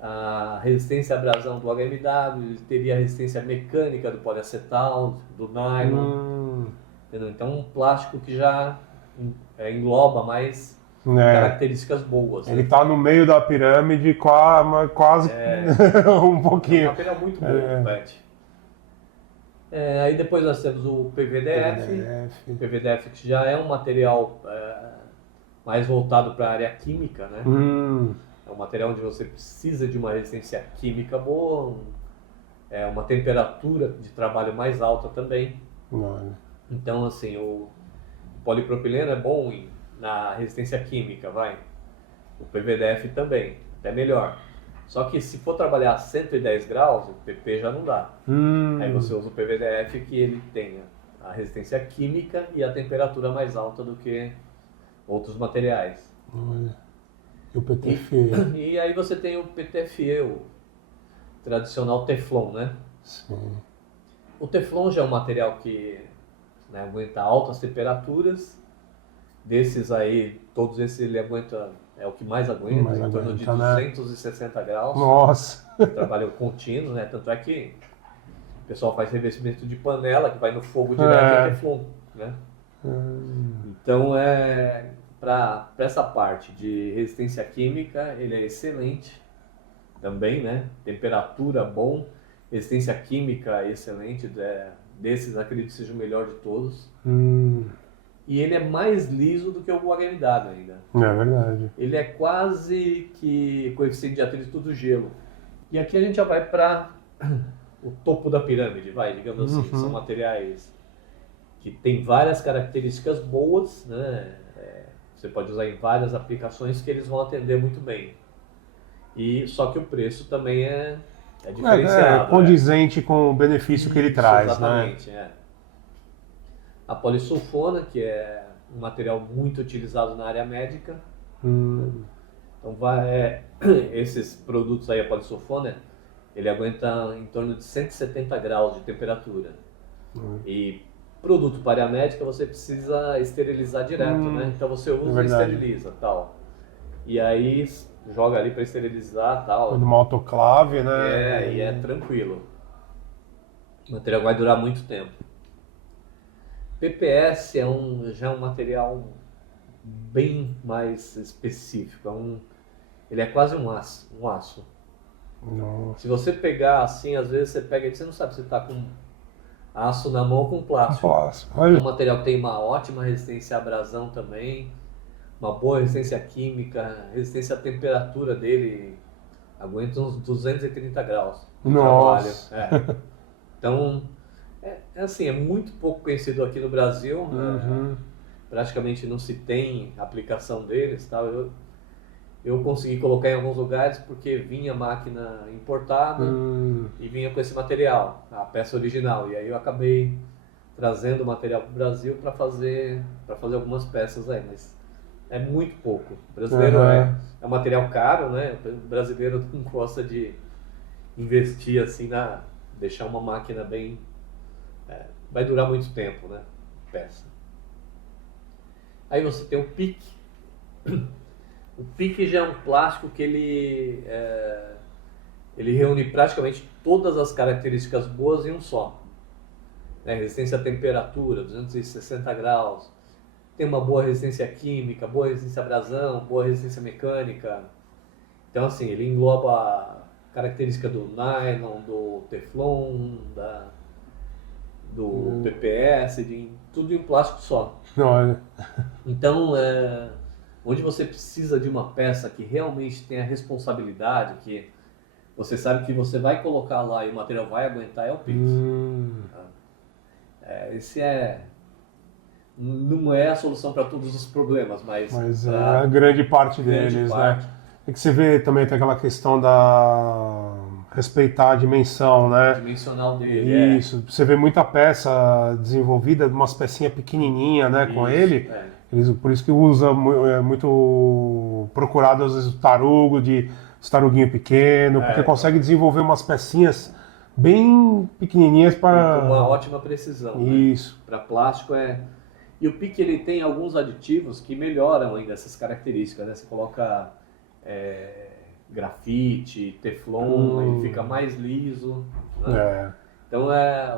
a resistência à abrasão do HMW, ele teria a resistência mecânica do poliacetal, do nylon, entendeu? Então um plástico que já engloba mais características boas. Ele está no meio da pirâmide, quase um pouquinho. É um material muito bom, o PET. Aí depois nós temos o PVDF. O PVDF que já é um material mais voltado para a área química, né? É um material onde você precisa de uma resistência química boa, uma temperatura de trabalho mais alta também. Então, assim, o polipropileno é bom na resistência química, O PVDF também, até melhor. Só que se for trabalhar a 110 graus, o PP já não dá. Aí você usa o PVDF que ele tenha a resistência química e a temperatura mais alta do que outros materiais. E o PTFE? E aí você tem o PTFE, o tradicional Teflon, né? Sim. O Teflon já é um material que aguenta altas temperaturas. Desses aí, todos esses ele aguenta, é o que mais aguenta, em torno de 260 graus. Nossa! Trabalho contínuo, né? Tanto é que o pessoal faz revestimento de panela, que vai no fogo direto, é Teflon, né? Então, para essa parte de resistência química, ele é excelente também, né? Temperatura bom, resistência química excelente, desses acredito que seja o melhor de todos. E ele é mais liso do que o HMW ainda. É verdade. Ele é quase que coeficiente de atrito do gelo. E aqui a gente já vai para o topo da pirâmide, digamos assim. São materiais que têm várias características boas, né? Você pode usar em várias aplicações que eles vão atender muito bem. Só que o preço também é diferenciado. É condizente com o benefício que ele traz, exatamente, né? A polissulfona, que é um material muito utilizado na área médica. Então, esses produtos aí, a polissulfona, ele aguenta em torno de 170 graus de temperatura. E produto para a área médica você precisa esterilizar direto, né? Então você usa e esteriliza, tal. E aí joga ali para esterilizar, tal. Numa autoclave, né? E é tranquilo. O material vai durar muito tempo. PPS já é um material bem mais específico. Ele é quase um aço. Nossa. Se você pegar assim, às vezes você pega e você não sabe se está com aço na mão ou com plástico. Olha. É um material que tem uma ótima resistência à abrasão também, uma boa resistência química, resistência à temperatura dele Aguenta uns 230 graus de Nossa. trabalho. Então, assim, é muito pouco conhecido aqui no Brasil. Uhum. Praticamente não se tem aplicação deles. Tal. Eu consegui colocar em alguns lugares porque vinha máquina importada e vinha com esse material, a peça original. E aí eu acabei trazendo o material para o Brasil para fazer algumas peças aí, mas é muito pouco. O brasileiro é um material caro, né? O brasileiro não gosta de investir assim deixar uma máquina bem... vai durar muito tempo, né? Peça. Aí você tem o PIC. O PIC já é um plástico que ele reúne praticamente todas as características boas em um só. Resistência à temperatura, 260 graus, tem uma boa resistência química, boa resistência à abrasão, boa resistência mecânica. Então, assim, ele engloba a característica do nylon, do teflon, do PPS, tudo em um plástico só. Olha. Então, onde você precisa de uma peça que realmente tenha responsabilidade, que você sabe que você vai colocar lá e o material vai aguentar, é o PIC. Esse não é a solução para todos os problemas, mas é a grande parte deles, né? É que você vê também tem aquela questão da respeitar a dimensão, né? Dimensional dele. Isso. Você vê muita peça desenvolvida, umas pecinhas pequenininhas, né? Com ele. Por isso que usa muito procurado às vezes o taruguinho pequeno, porque consegue desenvolver umas pecinhas bem pequenininhas para... Com uma ótima precisão. Isso. Né? Para plástico E o PIC ele tem alguns aditivos que melhoram ainda essas características, né? Você coloca grafite, teflon, ele fica mais liso. Né? Então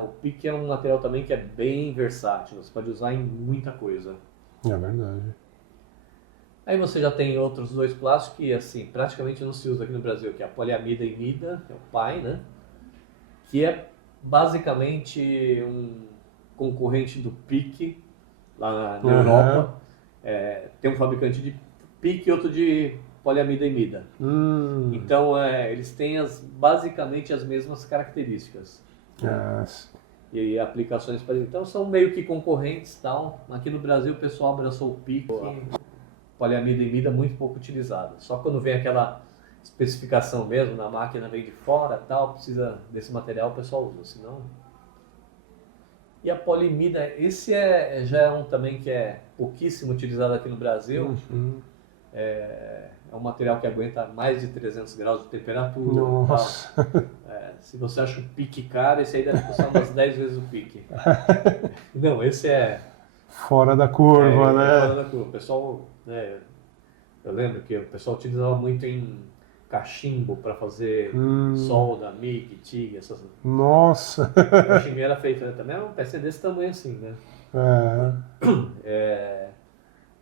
o PIC é um material também que é bem versátil, você pode usar em muita coisa. É verdade. Aí você já tem outros dois plásticos que assim, praticamente não se usa aqui no Brasil, que é a poliamida imida, que é o PAI, né? Que é basicamente um concorrente do PIC lá na Europa. Tem um fabricante de PIC e outro de poliamida imida. Então eles têm basicamente as mesmas características. E aplicações parecidas. Então são meio que concorrentes, tal. Aqui no Brasil o pessoal abraçou o PIC, poliamida imida muito pouco utilizada. Só quando vem aquela especificação mesmo, na máquina vem de fora, tal, precisa desse material, o pessoal usa, senão... E a polimida, esse já é um também que é pouquíssimo utilizado aqui no Brasil. É um material que aguenta mais de 300 graus de temperatura. Nossa! Se você acha o PIC caro, esse aí deve custar umas 10 vezes o PIC. Não, esse fora da curva, né? Fora da curva. O pessoal, eu lembro que o pessoal utilizava muito em cachimbo para fazer solda, MIG, TIG, essas... Nossa! O cachimbo era feito, né? Também era um PC desse tamanho assim, né?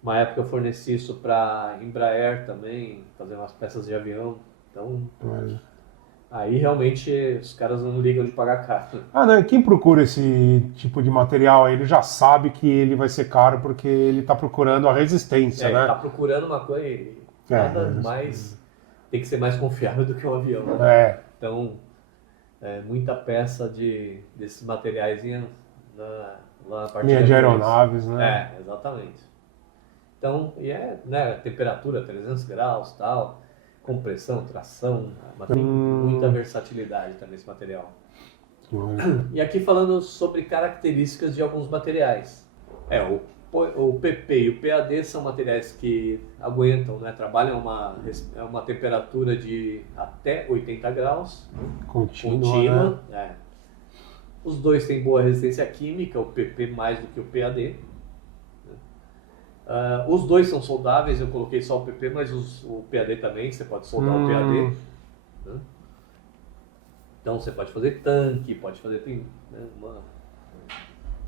Uma época eu forneci isso para Embraer também, fazer umas peças de avião. Então, aí realmente os caras não ligam de pagar caro. Né? Quem procura esse tipo de material, ele já sabe que ele vai ser caro porque ele está procurando a resistência, né? Ele está procurando uma coisa, nada mais... Tem que ser mais confiável do que um avião, né? Então, muita peça desses materiais lá na parte de aeronaves, né? Exatamente. Então, né, temperatura 300 graus, tal, compressão, tração, mas tem muita versatilidade também esse material. E aqui falando sobre características de alguns materiais. O PP e o PAD são materiais que aguentam, né, trabalham uma temperatura de até 80 graus. Contínua. Né? Os dois têm boa resistência química, o PP mais do que o PAD. Os dois são soldáveis, eu coloquei só o PP, mas o PAD também, você pode soldar o PAD. Né? Então você pode fazer tanque, pode fazer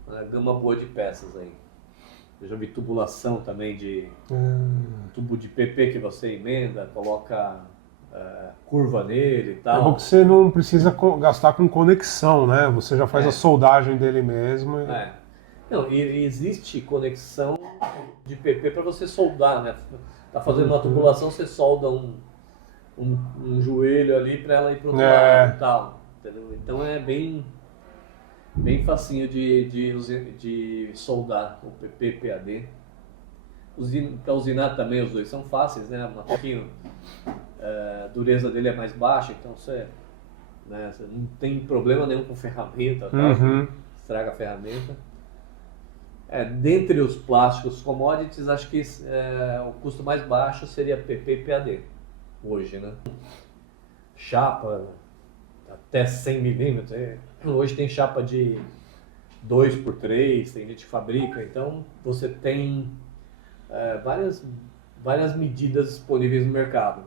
uma gama boa de peças aí. Eu já vi tubulação também tubo de PP que você emenda, coloca curva nele e tal. É bom que você não precisa gastar com conexão, né? Você já faz a soldagem dele mesmo. Não, e existe conexão de PP para você soldar, né? Tá fazendo uma tubulação, você solda um joelho ali para ela ir para o outro lado e tal. Entendeu? Então é bem facinho de soldar o PP, PAD. Para usinar também os dois são fáceis, né? Um pouquinho, a dureza dele é mais baixa, então você não tem problema nenhum com ferramenta, tal, estraga a ferramenta. Dentre os plásticos commodities, acho que o custo mais baixo seria PP e PAD hoje, né? Chapa até 100 milímetros. Hoje tem chapa de 2x3, tem gente que fabrica, então você tem várias medidas disponíveis no mercado.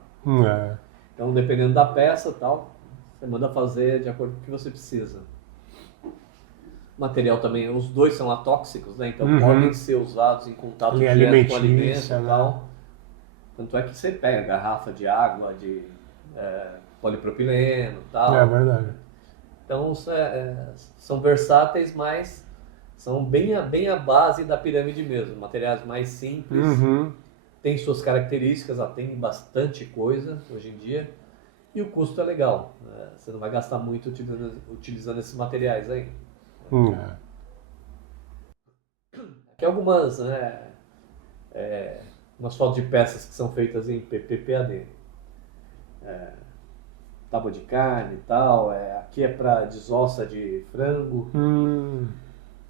Então, dependendo da peça tal, você manda fazer de acordo com o que você precisa. Material também, os dois são atóxicos, né? Então podem ser usados em contato direto com o alimento e tal. Tanto é que você pega garrafa de água, de polipropileno e tal. É verdade. Então são versáteis, mas são bem a base da pirâmide mesmo. Materiais mais simples, tem suas características, tem bastante coisa hoje em dia. E o custo é legal. Você não vai gastar muito utilizando esses materiais aí. Aqui algumas umas fotos de peças que são feitas em PPPAD. Tábua de carne e tal. Aqui é para desossa de frango. O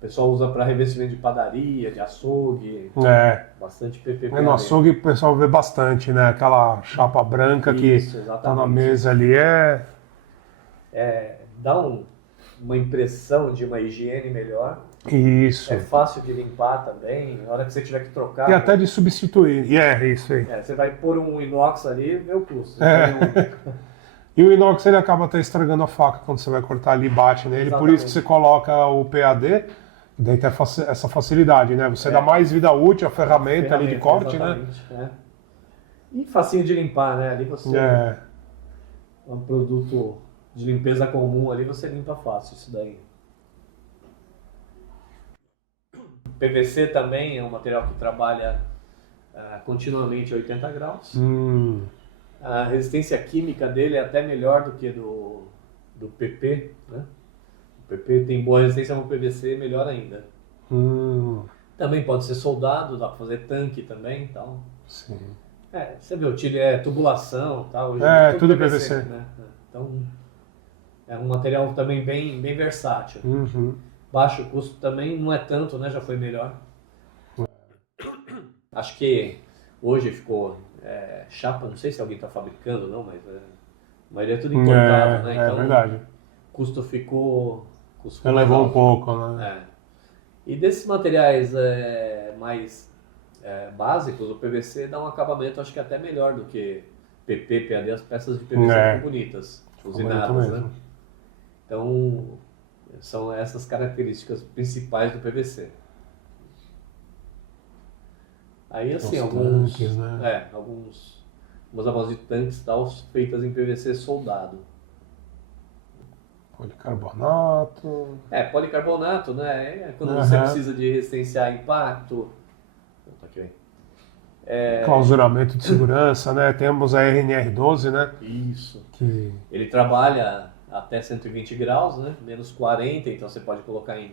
pessoal usa para revestimento de padaria, de açougue. Bastante PPPAD. No açougue o pessoal vê bastante, né? Aquela chapa branca que tá na mesa ali dá uma impressão de uma higiene melhor. Isso. É fácil de limpar também, na hora que você tiver que trocar. E até de substituir. Isso aí. Você vai pôr um inox ali e vê o custo. E o inox ele acaba até estragando a faca quando você vai cortar ali e bate nele. Exatamente. Por isso que você coloca o PAD, daí tem essa facilidade, né? Você dá mais vida útil à ferramenta ali de corte, né? E facinho de limpar, né? Ali você um produto de limpeza comum ali, você limpa fácil isso daí. PVC também é um material que trabalha continuamente a 80 graus. A resistência química dele é até melhor do que do PP, né? O PP tem boa resistência, mas o PVC é melhor ainda. Também pode ser soldado, dá para fazer tanque também e tal. Sim. Você vê, tubulação e tal. Hoje tudo PVC. Né? Então, é um material também bem versátil. Baixo custo também, não é tanto, né? Já foi melhor. Acho que hoje ficou chapa, não sei se alguém está fabricando não, mas a maioria é tudo importado, né? Então, verdade. Custo ficou elevou um pouco, né? E desses materiais mais básicos, o PVC dá um acabamento, acho que até melhor do que PP, PAD, as peças de PVC são bonitas, usinadas, né? Então, são essas características principais do PVC. Aí, assim, algumas amostras de tanques tal, feitas em PVC soldado. Policarbonato. Policarbonato, né? Quando você precisa de resistenciar impacto. Clausuramento de segurança, né? Temos a RNR12, né? Isso. Ele trabalha até 120 graus, né? Menos 40, então você pode colocar em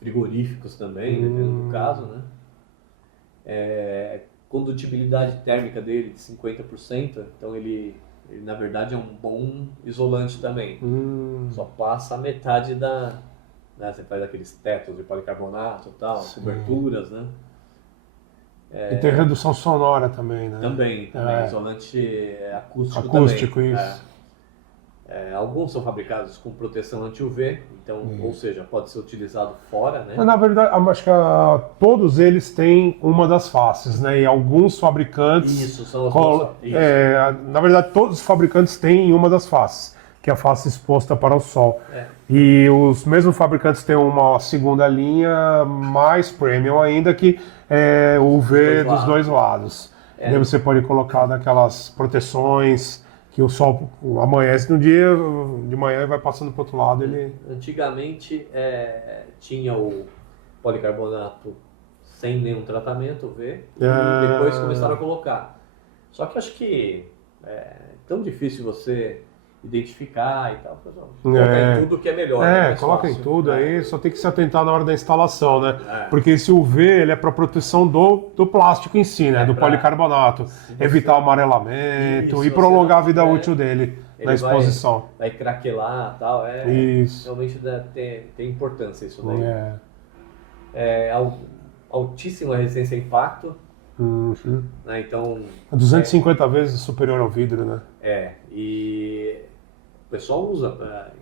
frigoríficos também, dependendo do caso, né? Condutibilidade térmica dele de 50%, então ele na verdade é um bom isolante também. Só passa a metade da... Né? Você faz aqueles tetos de policarbonato e tal, coberturas, né? E tem redução sonora também, né? Também. Isolante acústico também. Isso. Alguns são fabricados com proteção anti-UV, então, ou seja, pode ser utilizado fora, né? Mas, na verdade, acho que todos eles têm uma das faces, né? E alguns fabricantes... Isso, são as duas faces. Na verdade, todos os fabricantes têm uma das faces, que é a face exposta para o sol. E os mesmos fabricantes têm uma segunda linha mais premium ainda, que é o UV dos dois lados. Daí você pode colocar daquelas proteções que o sol amanhece no dia, de manhã e vai passando para o outro lado. Antigamente tinha o policarbonato sem nenhum tratamento, UV, e depois começaram a colocar. Só que acho que é tão difícil você identificar e tal. Coloca em tudo que é melhor. Né? Coloca em tudo aí, só tem que se atentar na hora da instalação, né? Porque esse UV, ele é para proteção do plástico em si, né? Do policarbonato. Evitar o amarelamento e prolongar a vida útil dele na exposição. Vai craquelar e tal. Isso. Realmente tem importância isso daí. Altíssima resistência a impacto. Né? Então, 250 vezes superior ao vidro, né? E o pessoal usa para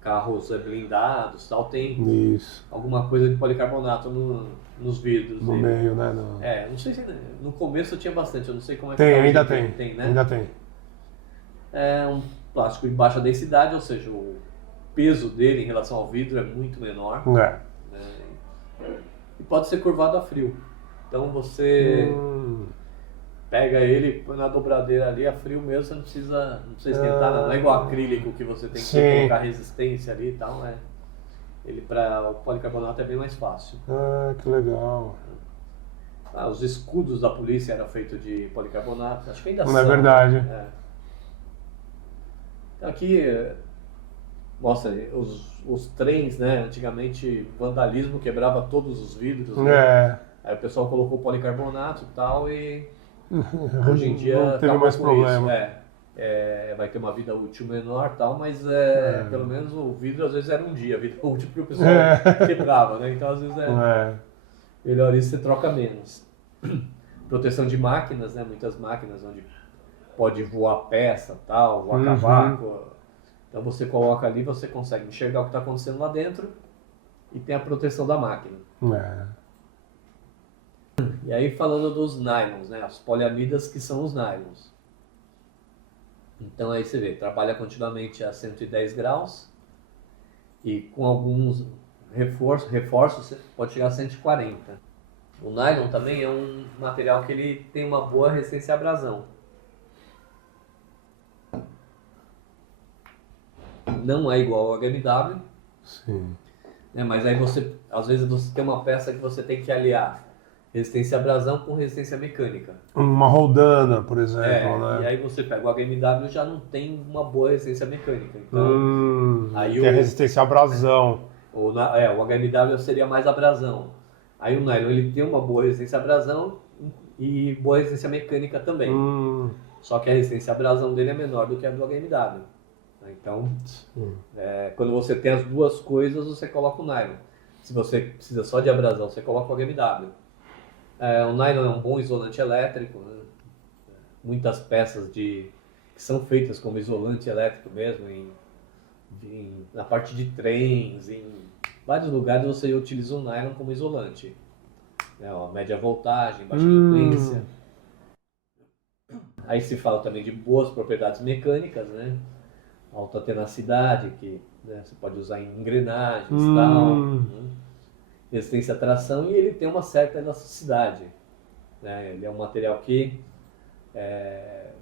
carros blindados, tal, tem alguma coisa de policarbonato nos vidros. No meio, né? Não sei se no começo tinha bastante, eu não sei como é que ainda tem, né? Ainda tem. É um plástico de baixa densidade, ou seja, o peso dele em relação ao vidro é muito menor. Né? E pode ser curvado a frio. Então você pega ele, põe na dobradeira ali, a frio mesmo, você não precisa esquentar nada. Não é igual acrílico que você tem que colocar resistência ali e tal, né? Ele para o policarbonato é bem mais fácil. Que legal. Os escudos da polícia eram feitos de policarbonato, acho que ainda são. Não é verdade. Então aqui mostra os trens, né? Antigamente vandalismo quebrava todos os vidros. Né? Aí o pessoal colocou policarbonato e tal e hoje em dia não teve mais problema. Vai ter uma vida útil menor tal, mas pelo menos o vidro às vezes era um dia, a vida útil porque o pessoal quebrava, né? Então às vezes melhor isso, você troca menos. Proteção de máquinas, né? Muitas máquinas onde pode voar peça, tal, voar cavaco. Então você coloca ali, você consegue enxergar o que está acontecendo lá dentro e tem a proteção da máquina. E aí falando dos nylons, né? As poliamidas que são os nylons. Então aí você vê, trabalha continuamente a 110 graus e com alguns reforços pode chegar a 140. O nylon também é um material que ele tem uma boa resistência à abrasão. Não é igual ao HMW. Sim. Né? Mas aí às vezes você tem uma peça que você tem que aliar resistência à abrasão com resistência mecânica. Uma roldana, por exemplo, né? E aí você pega o HMW já não tem uma boa resistência mecânica. Então, aí tem a resistência à abrasão. O HMW seria mais abrasão. Aí o nylon ele tem uma boa resistência à abrasão e boa resistência mecânica também. Só que a resistência à abrasão dele é menor do que a do HMW. Então, quando você tem as duas coisas, você coloca o nylon. Se você precisa só de abrasão, você coloca o HMW. O nylon é um bom isolante elétrico. Né? Muitas peças que são feitas como isolante elétrico mesmo, na parte de trens, em vários lugares você utiliza o nylon como isolante. Média voltagem, baixa frequência. Aí se fala também de boas propriedades mecânicas, né? Alta tenacidade, que você pode usar em engrenagens e tal. Né? Resistência à tração e ele tem uma certa elasticidade. Né? Ele é um material que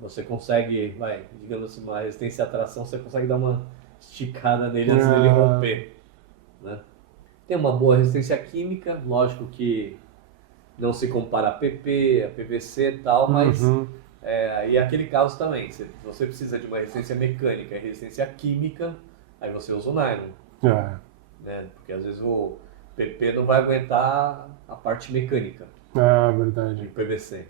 você consegue, digamos assim, uma resistência à tração, você consegue dar uma esticada nele antes dele romper. Né? Tem uma boa resistência química, lógico que não se compara a PP, a PVC e tal, mas e aquele caso também, se você precisa de uma resistência mecânica e resistência química, aí você usa o nylon. Né? Porque às vezes o PP não vai aguentar a parte mecânica. Verdade. De PVC.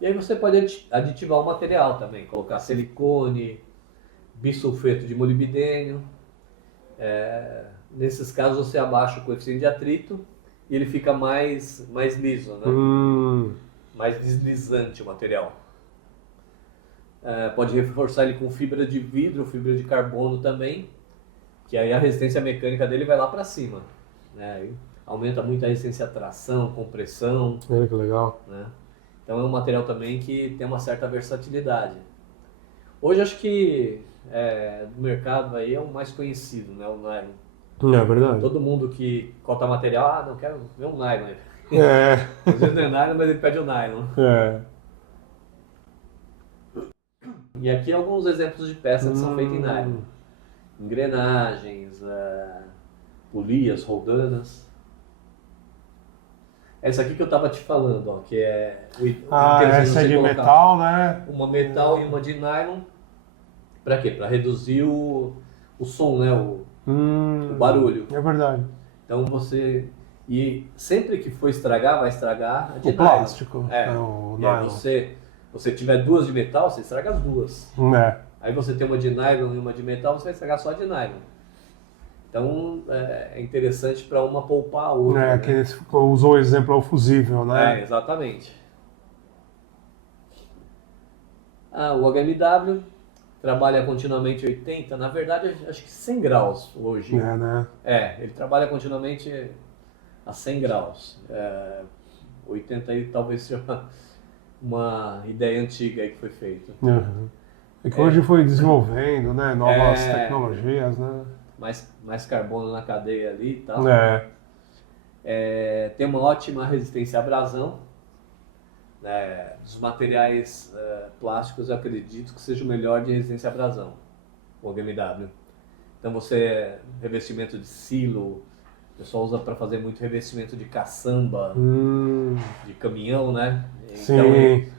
E aí você pode aditivar o material também, colocar silicone, bisulfeto de molibdênio. Nesses casos você abaixa o coeficiente de atrito e ele fica mais liso, né? Mais deslizante o material. Pode reforçar ele com fibra de vidro, fibra de carbono também, que aí a resistência mecânica dele vai lá para cima. Né? Aumenta muito a resistência à tração, compressão. Que legal. Né? Então é um material também que tem uma certa versatilidade. Hoje acho que do mercado aí é o mais conhecido, né? O nylon. É verdade. Todo mundo que cota material, não quero ver um nylon. Às vezes não é nylon, mas ele pede o nylon. E aqui alguns exemplos de peças que são feitas em nylon. Engrenagens, polias, roldanas. Essa aqui que eu estava te falando, ó, que é o essa é de metal, né? uma metal e uma de nylon. Para quê? Para reduzir o som, né? O barulho. É verdade. Então você... E sempre que for estragar, vai estragar a de O nylon. plástico. E O aí nylon. você tiver duas de metal, você estraga as duas. É. Aí você tem uma de nylon e uma de metal, você vai estragar só a de nylon. Então é interessante para uma poupar a outra. É, né? que usou o exemplo ao fusível, né? Exatamente. O HMW trabalha continuamente 80, na verdade acho que 100 graus hoje. É, né? Ele trabalha continuamente a 100 graus. 80 aí talvez seja uma ideia antiga aí que foi feita. Uhum. É que hoje foi desenvolvendo, né? Novas tecnologias, né? Mais carbono na cadeia ali e tal. Tem uma ótima resistência à abrasão. Dos materiais plásticos, eu acredito que seja o melhor de resistência à abrasão, o HMW. Então revestimento de silo, o pessoal usa para fazer muito revestimento de caçamba, de caminhão, né? Então,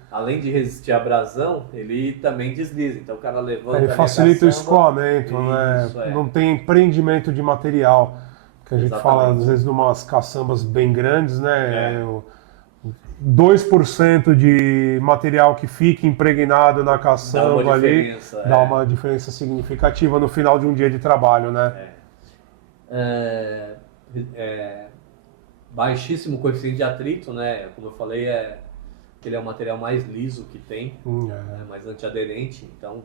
além de resistir à abrasão, ele também desliza. Então o cara levanta. Ele facilita o escoamento, né? Não tem prendimento de material. Que a gente fala, às vezes, de umas caçambas bem grandes, né? 2% de material que fica impregnado na caçamba ali dá uma diferença significativa no final de um dia de trabalho, né? Baixíssimo coeficiente de atrito, né? Como eu falei, ele é o material mais liso que tem, mais antiaderente, então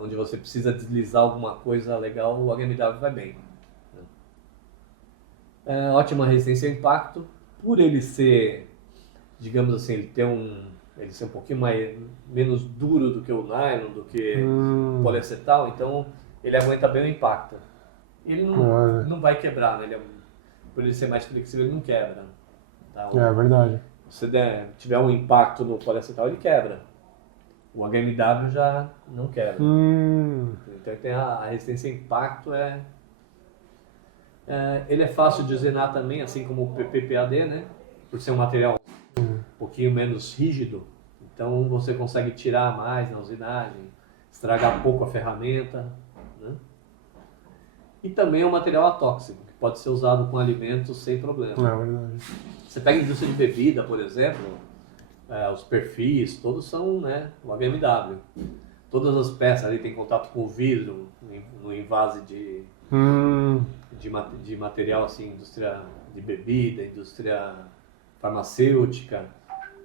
onde você precisa deslizar alguma coisa legal, o HMW vai bem. Ótima resistência ao impacto, por ele ser, digamos assim, ele ser um pouquinho menos duro do que o nylon, do que o poliacetal, então ele aguenta bem o impacto. Ele não vai quebrar, né? Por ele ser mais flexível, ele não quebra. Tá? É verdade. Se tiver um impacto no poliacetal, ele quebra. O HMW já não quebra. Então tem a resistência a impacto. Ele é fácil de usinar também, assim como o PPAD, né? Por ser um material um pouquinho menos rígido. Então você consegue tirar mais na usinagem, estragar pouco a ferramenta. Né? E também é um material atóxico, que pode ser usado com alimentos sem problema. É verdade. Você pega a indústria de bebida, por exemplo, os perfis, todos são, né, o HMW. Todas as peças ali têm contato com o vidro, no invase de material, assim, indústria de bebida, indústria farmacêutica.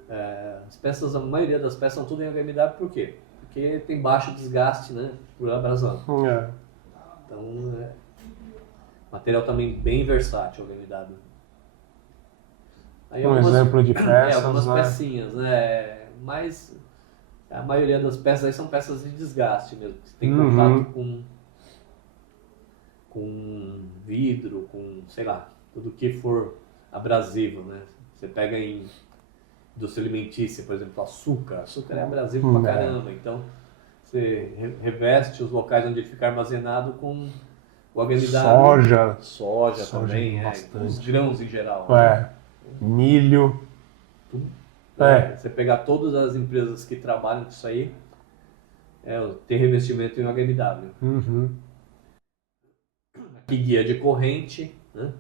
A maioria das peças são tudo em HMW, por quê? Porque tem baixo desgaste, né, por abrasão. Então, material também bem versátil, o HMW. Aí exemplo de peças, algumas pecinhas, né? Mas a maioria das peças aí são peças de desgaste mesmo. Você tem contato com vidro, com, sei lá, tudo que for abrasivo, né? Você pega em indústria alimentícia, por exemplo, açúcar. Açúcar é abrasivo pra caramba, então você reveste os locais onde ele fica armazenado com o HMW. Soja também, os grãos em geral. Milho. Você pegar todas as empresas que trabalham com isso aí, tem revestimento em HMW. Aqui guia de corrente, né?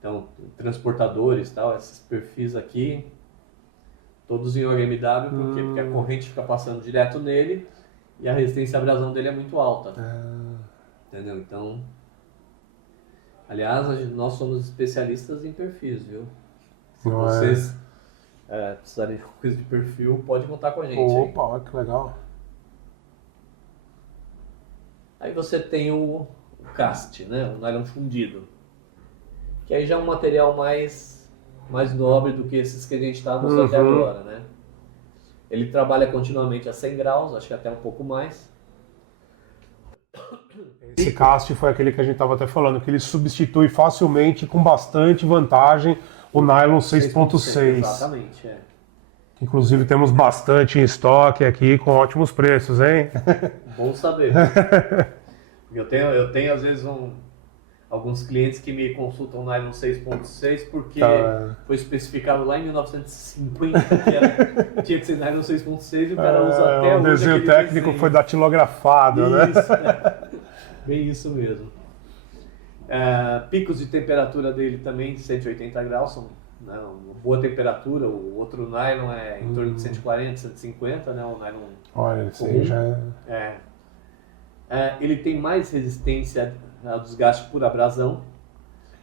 Então transportadores, tal, esses perfis aqui, todos em HMW, por quê? Porque a corrente fica passando direto nele e a resistência à abrasão dele é muito alta. Entendeu? Então, aliás, nós somos especialistas em perfis, viu? Se vocês precisarem de coisa de perfil, pode contar com a gente. Opa, que legal. Aí você tem o cast, né? O nylon fundido. Que aí já é um material mais nobre do que esses que a gente está mostrando até agora, né? Ele trabalha continuamente a 100 graus, acho que até um pouco mais. Esse cast foi aquele que a gente estava até falando, que ele substitui facilmente, com bastante vantagem, o nylon 6.6. Exatamente, Inclusive temos bastante em estoque aqui, com ótimos preços, hein? Bom saber. Eu tenho às vezes alguns clientes que me consultam nylon 6.6 porque foi especificado lá em 1950 que tinha que ser nylon 6.6 e o cara usa até hoje. O desenho técnico foi datilografado, isso, né? Bem isso mesmo. Picos de temperatura dele também 180 graus, são, né, uma boa temperatura. O outro nylon é em torno de 140, 150, né? O nylon olha, esse comum. aí já ele tem mais resistência ao desgaste por abrasão,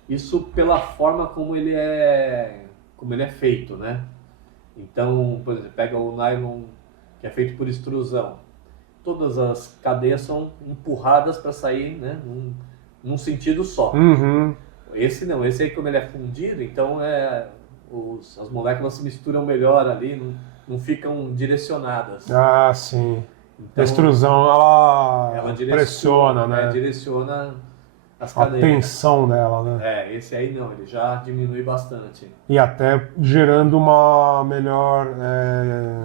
isso pela forma como ele é feito, né? Então, por exemplo, pega o nylon que é feito por extrusão, todas as cadeias são empurradas para sair, né, num sentido só. Uhum. Esse não, esse aí como ele é fundido, então as moléculas se misturam melhor ali, não ficam direcionadas. Ah, sim. Então, a extrusão, ela pressiona, né? Direciona as a cadeias. tensão dela, né? Esse aí não, ele já diminui bastante. E até gerando uma melhor...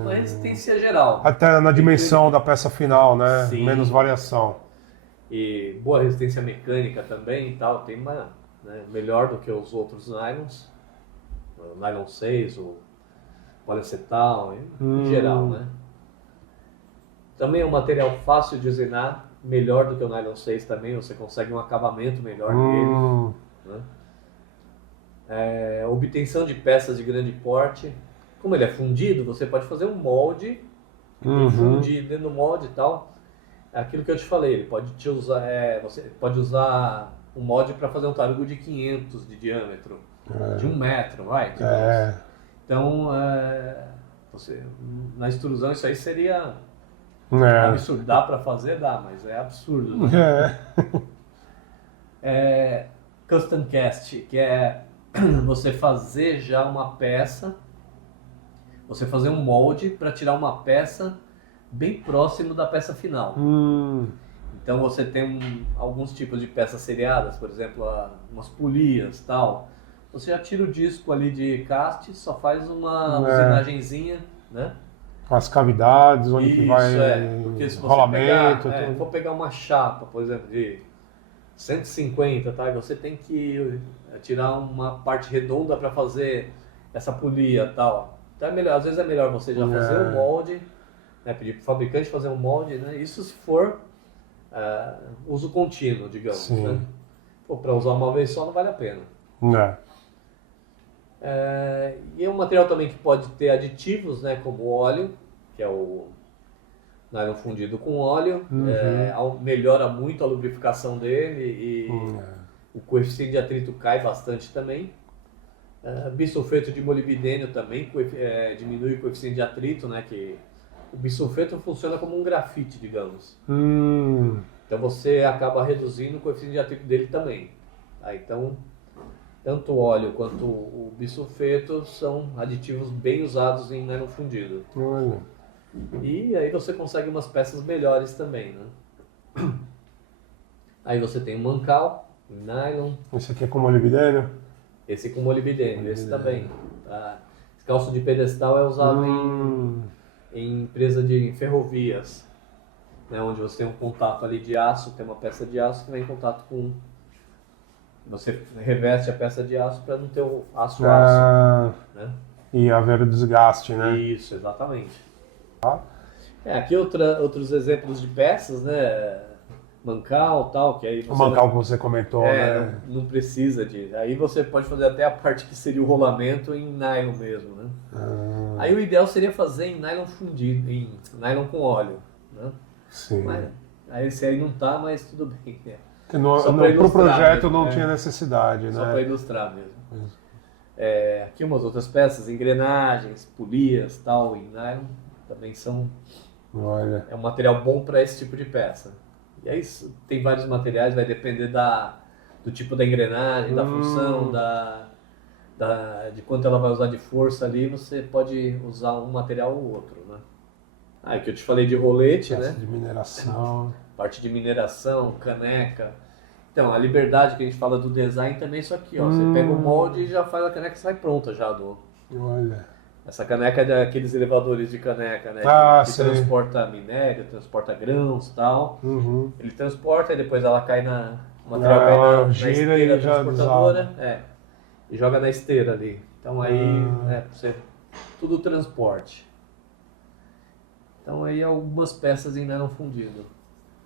Uma resistência geral. Até na dimensão da peça final, né? Sim. Menos variação. E boa resistência mecânica também e tal, tem uma, né, melhor do que os outros nylons. O nylon 6, o poliacetal, em geral, né? Também é um material fácil de usinar, melhor do que o nylon 6 também, você consegue um acabamento melhor nele. Né? Obtenção de peças de grande porte. Como ele é fundido, você pode fazer um molde, e fundir dentro do molde e tal. É aquilo que eu te falei, ele pode te usar, você pode usar um molde para fazer um tarugo de 500 de diâmetro, de 1 metro, vai. Então, na extrusão isso aí seria... absurdo. Dá para fazer? Dá, mas é absurdo. Né? Custom cast, que é você fazer já uma peça, você fazer um molde para tirar uma peça bem próximo da peça final. Então você tem alguns tipos de peças seriadas, por exemplo, umas polias, tal. Você já tira o disco ali de cast, só faz uma usinagenzinha, né? As cavidades, onde que vai porque se você rolamento. for pegar uma chapa, por exemplo, de 150, tá? Você tem que tirar uma parte redonda para fazer essa polia, tal. Então às vezes é melhor você já fazer um molde, né? Pedir para o fabricante fazer um molde, né? Isso se for uso contínuo, digamos. Né? Para usar uma vez só não vale a pena. E é um material também que pode ter aditivos, né, como óleo, que é o nylon fundido com óleo, melhora muito a lubrificação dele e o coeficiente de atrito cai bastante também. Bisulfeto de molibdênio também diminui o coeficiente de atrito, né, que o bisulfeto funciona como um grafite, digamos. Então você acaba reduzindo o coeficiente de atrito dele também. Então, tanto o óleo quanto o bisulfeto são aditivos bem usados em nylon fundido. E aí você consegue umas peças melhores também, né? Aí você tem o mancal, em nylon. Esse aqui é com molibdênio? Esse com molibdênio, esse também. Esse calço de pedestal é usado em empresa de ferrovias, né? Onde você tem um contato ali de aço, tem uma peça de aço que vai em contato com... Você reveste a peça de aço para não ter o aço-aço. Né? E haver o desgaste, né? Isso, exatamente. Aqui outros exemplos de peças, né? Mancal, tal, que aí você... O mancal que você comentou, né? Não precisa de... Aí você pode fazer até a parte que seria o rolamento em nylon mesmo, né? Aí o ideal seria fazer em nylon fundido, em nylon com óleo, né? Sim. Aí esse aí não tá, mas tudo bem, né? Pro projeto não tinha necessidade, né? Só para ilustrar mesmo. Aqui umas outras peças, engrenagens, polias, tal, em nylon, também são... É um material bom para esse tipo de peça. E aí tem vários materiais, vai depender do tipo da engrenagem, da função, de quanto ela vai usar de força ali, você pode usar um material ou outro, né? Aqui eu te falei de rolete, peça, né? de mineração. Parte de mineração, caneca. Então, a liberdade que a gente fala do design também é isso aqui, ó. Você pega o molde e já faz a caneca e sai pronta já. Essa caneca é daqueles elevadores de caneca, né? Que transporta minério, transporta grãos e tal. Ele transporta e depois ela cai na O material cai na gira esteira e já transportadora, e joga na esteira ali. Então aí, você, tudo transporte. Então aí algumas peças ainda eram fundidas.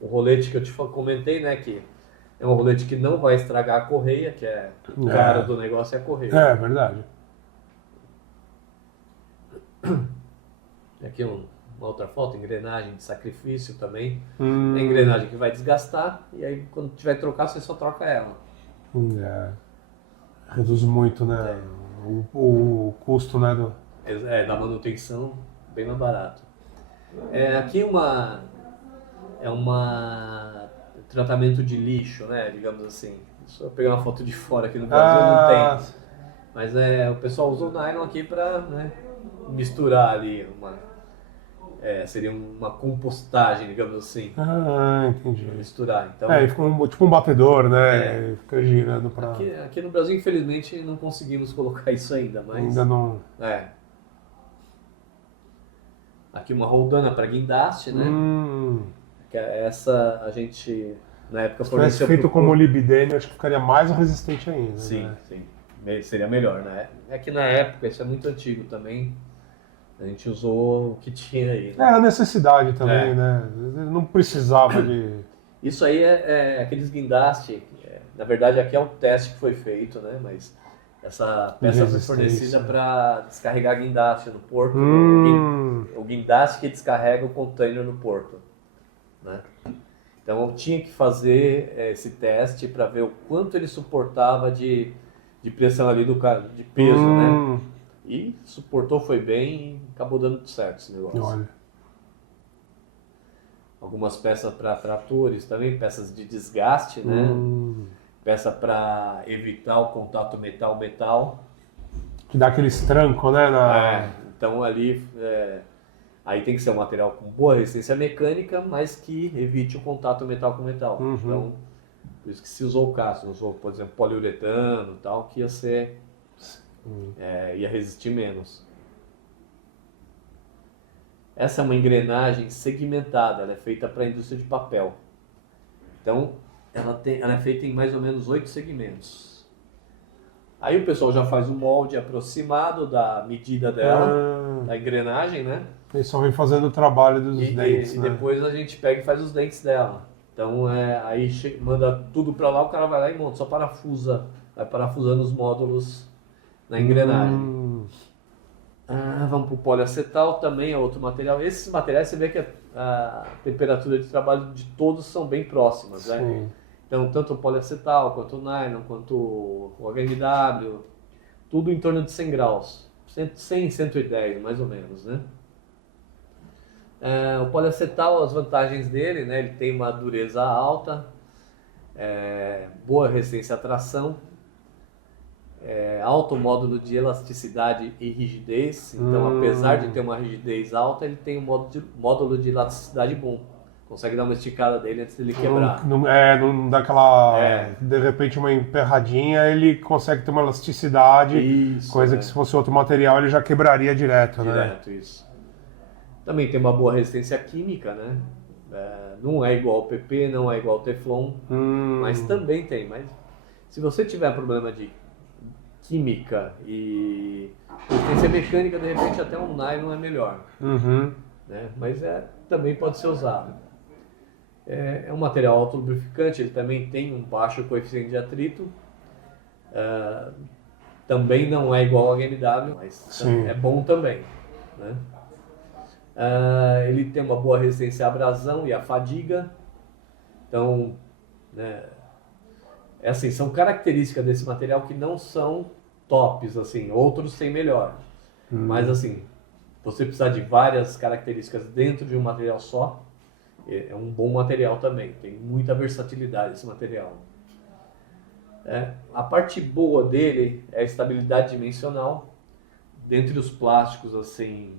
O rolete que eu te comentei, né, que é um rolete que não vai estragar a correia, que é o cara do negócio é a correia. É verdade. Aqui uma outra foto, engrenagem de sacrifício também. É engrenagem que vai desgastar e aí quando tiver que trocar, você só troca ela. Reduz muito, né? O custo, né? Da manutenção, bem mais barato. Aqui é uma tratamento de lixo, né? Digamos assim. Só pegar uma foto de fora aqui no Brasil não tem. Mas o pessoal usou nylon aqui para, né, misturar ali seria uma compostagem, digamos assim. Entendi. Misturar. Então, fica tipo um batedor, né? Fica girando para. Aqui no Brasil, infelizmente, não conseguimos colocar isso ainda, mas. Ainda não. Aqui uma roldana para guindaste, né? Que essa a gente na época forneceu. Se tivesse feito como molibdênio, acho que ficaria mais resistente ainda. Sim, né? sim. Seria melhor, né? É que na época, isso é muito antigo também. A gente usou o que tinha aí. Né? A necessidade também, né? Não precisava de... Isso aí é aqueles guindaste. Na verdade, aqui é um teste que foi feito, né? Mas essa peça foi fornecida para descarregar guindaste no porto. O guindaste que descarrega o container no porto. Né? Então, eu tinha que fazer esse teste para ver o quanto ele suportava de pressão ali de peso, né? E suportou, foi bem e acabou dando certo esse negócio. Olha. Algumas peças para tratores também, peças de desgaste, né? Peça para evitar o contato metal-metal. Que dá aquele estranco, né? Então ali, aí tem que ser um material com boa resistência mecânica, mas que evite o contato metal com metal. Então, por isso que se usou o caso, usou, por exemplo, poliuretano e tal, que ia ser... ia resistir menos. Essa é uma engrenagem segmentada, ela é feita para a indústria de papel. Então, ela é feita em mais ou menos 8 segmentos. Aí o pessoal já faz um molde aproximado da medida dela, da engrenagem, né? E só vem fazendo o trabalho dos dentes, e depois a gente pega e faz os dentes dela. Então, aí manda tudo para lá, o cara vai lá e monta, só parafusa, vai parafusando os módulos na engrenagem. Vamos para o poliacetal, também é outro material. Esses materiais você vê que a temperatura de trabalho de todos são bem próximas, né? Então, tanto o poliacetal, quanto o nylon, quanto o HMW, tudo em torno de 100 graus. 100, 110, mais ou menos, né? O poliacetal, as vantagens dele, né? Ele tem uma dureza alta, boa resistência à tração, alto módulo de elasticidade e rigidez. Então, apesar de ter uma rigidez alta, ele tem um módulo de elasticidade bom. Consegue dar uma esticada dele antes dele quebrar. Não dá aquela... De repente, uma emperradinha, ele consegue ter uma elasticidade. Isso, coisa que se fosse outro material, ele já quebraria direto, né? Direto, isso. Também tem uma boa resistência química, né? Não é igual ao PP, não é igual ao Teflon, mas também tem. Mas se você tiver problema de química e resistência mecânica, de repente até um nylon é melhor. Né? Mas também pode ser usado. É um material autolubrificante, ele também tem um baixo coeficiente de atrito. Também não é igual ao HMW, mas é bom também. Né? Ele tem uma boa resistência à abrasão e à fadiga. Então, né, são características desse material que não são tops, assim, outros têm melhor. Mas assim, você precisar de várias características dentro de um material só, é um bom material também. Tem muita versatilidade esse material. A parte boa dele é a estabilidade dimensional. Dentre os plásticos, assim,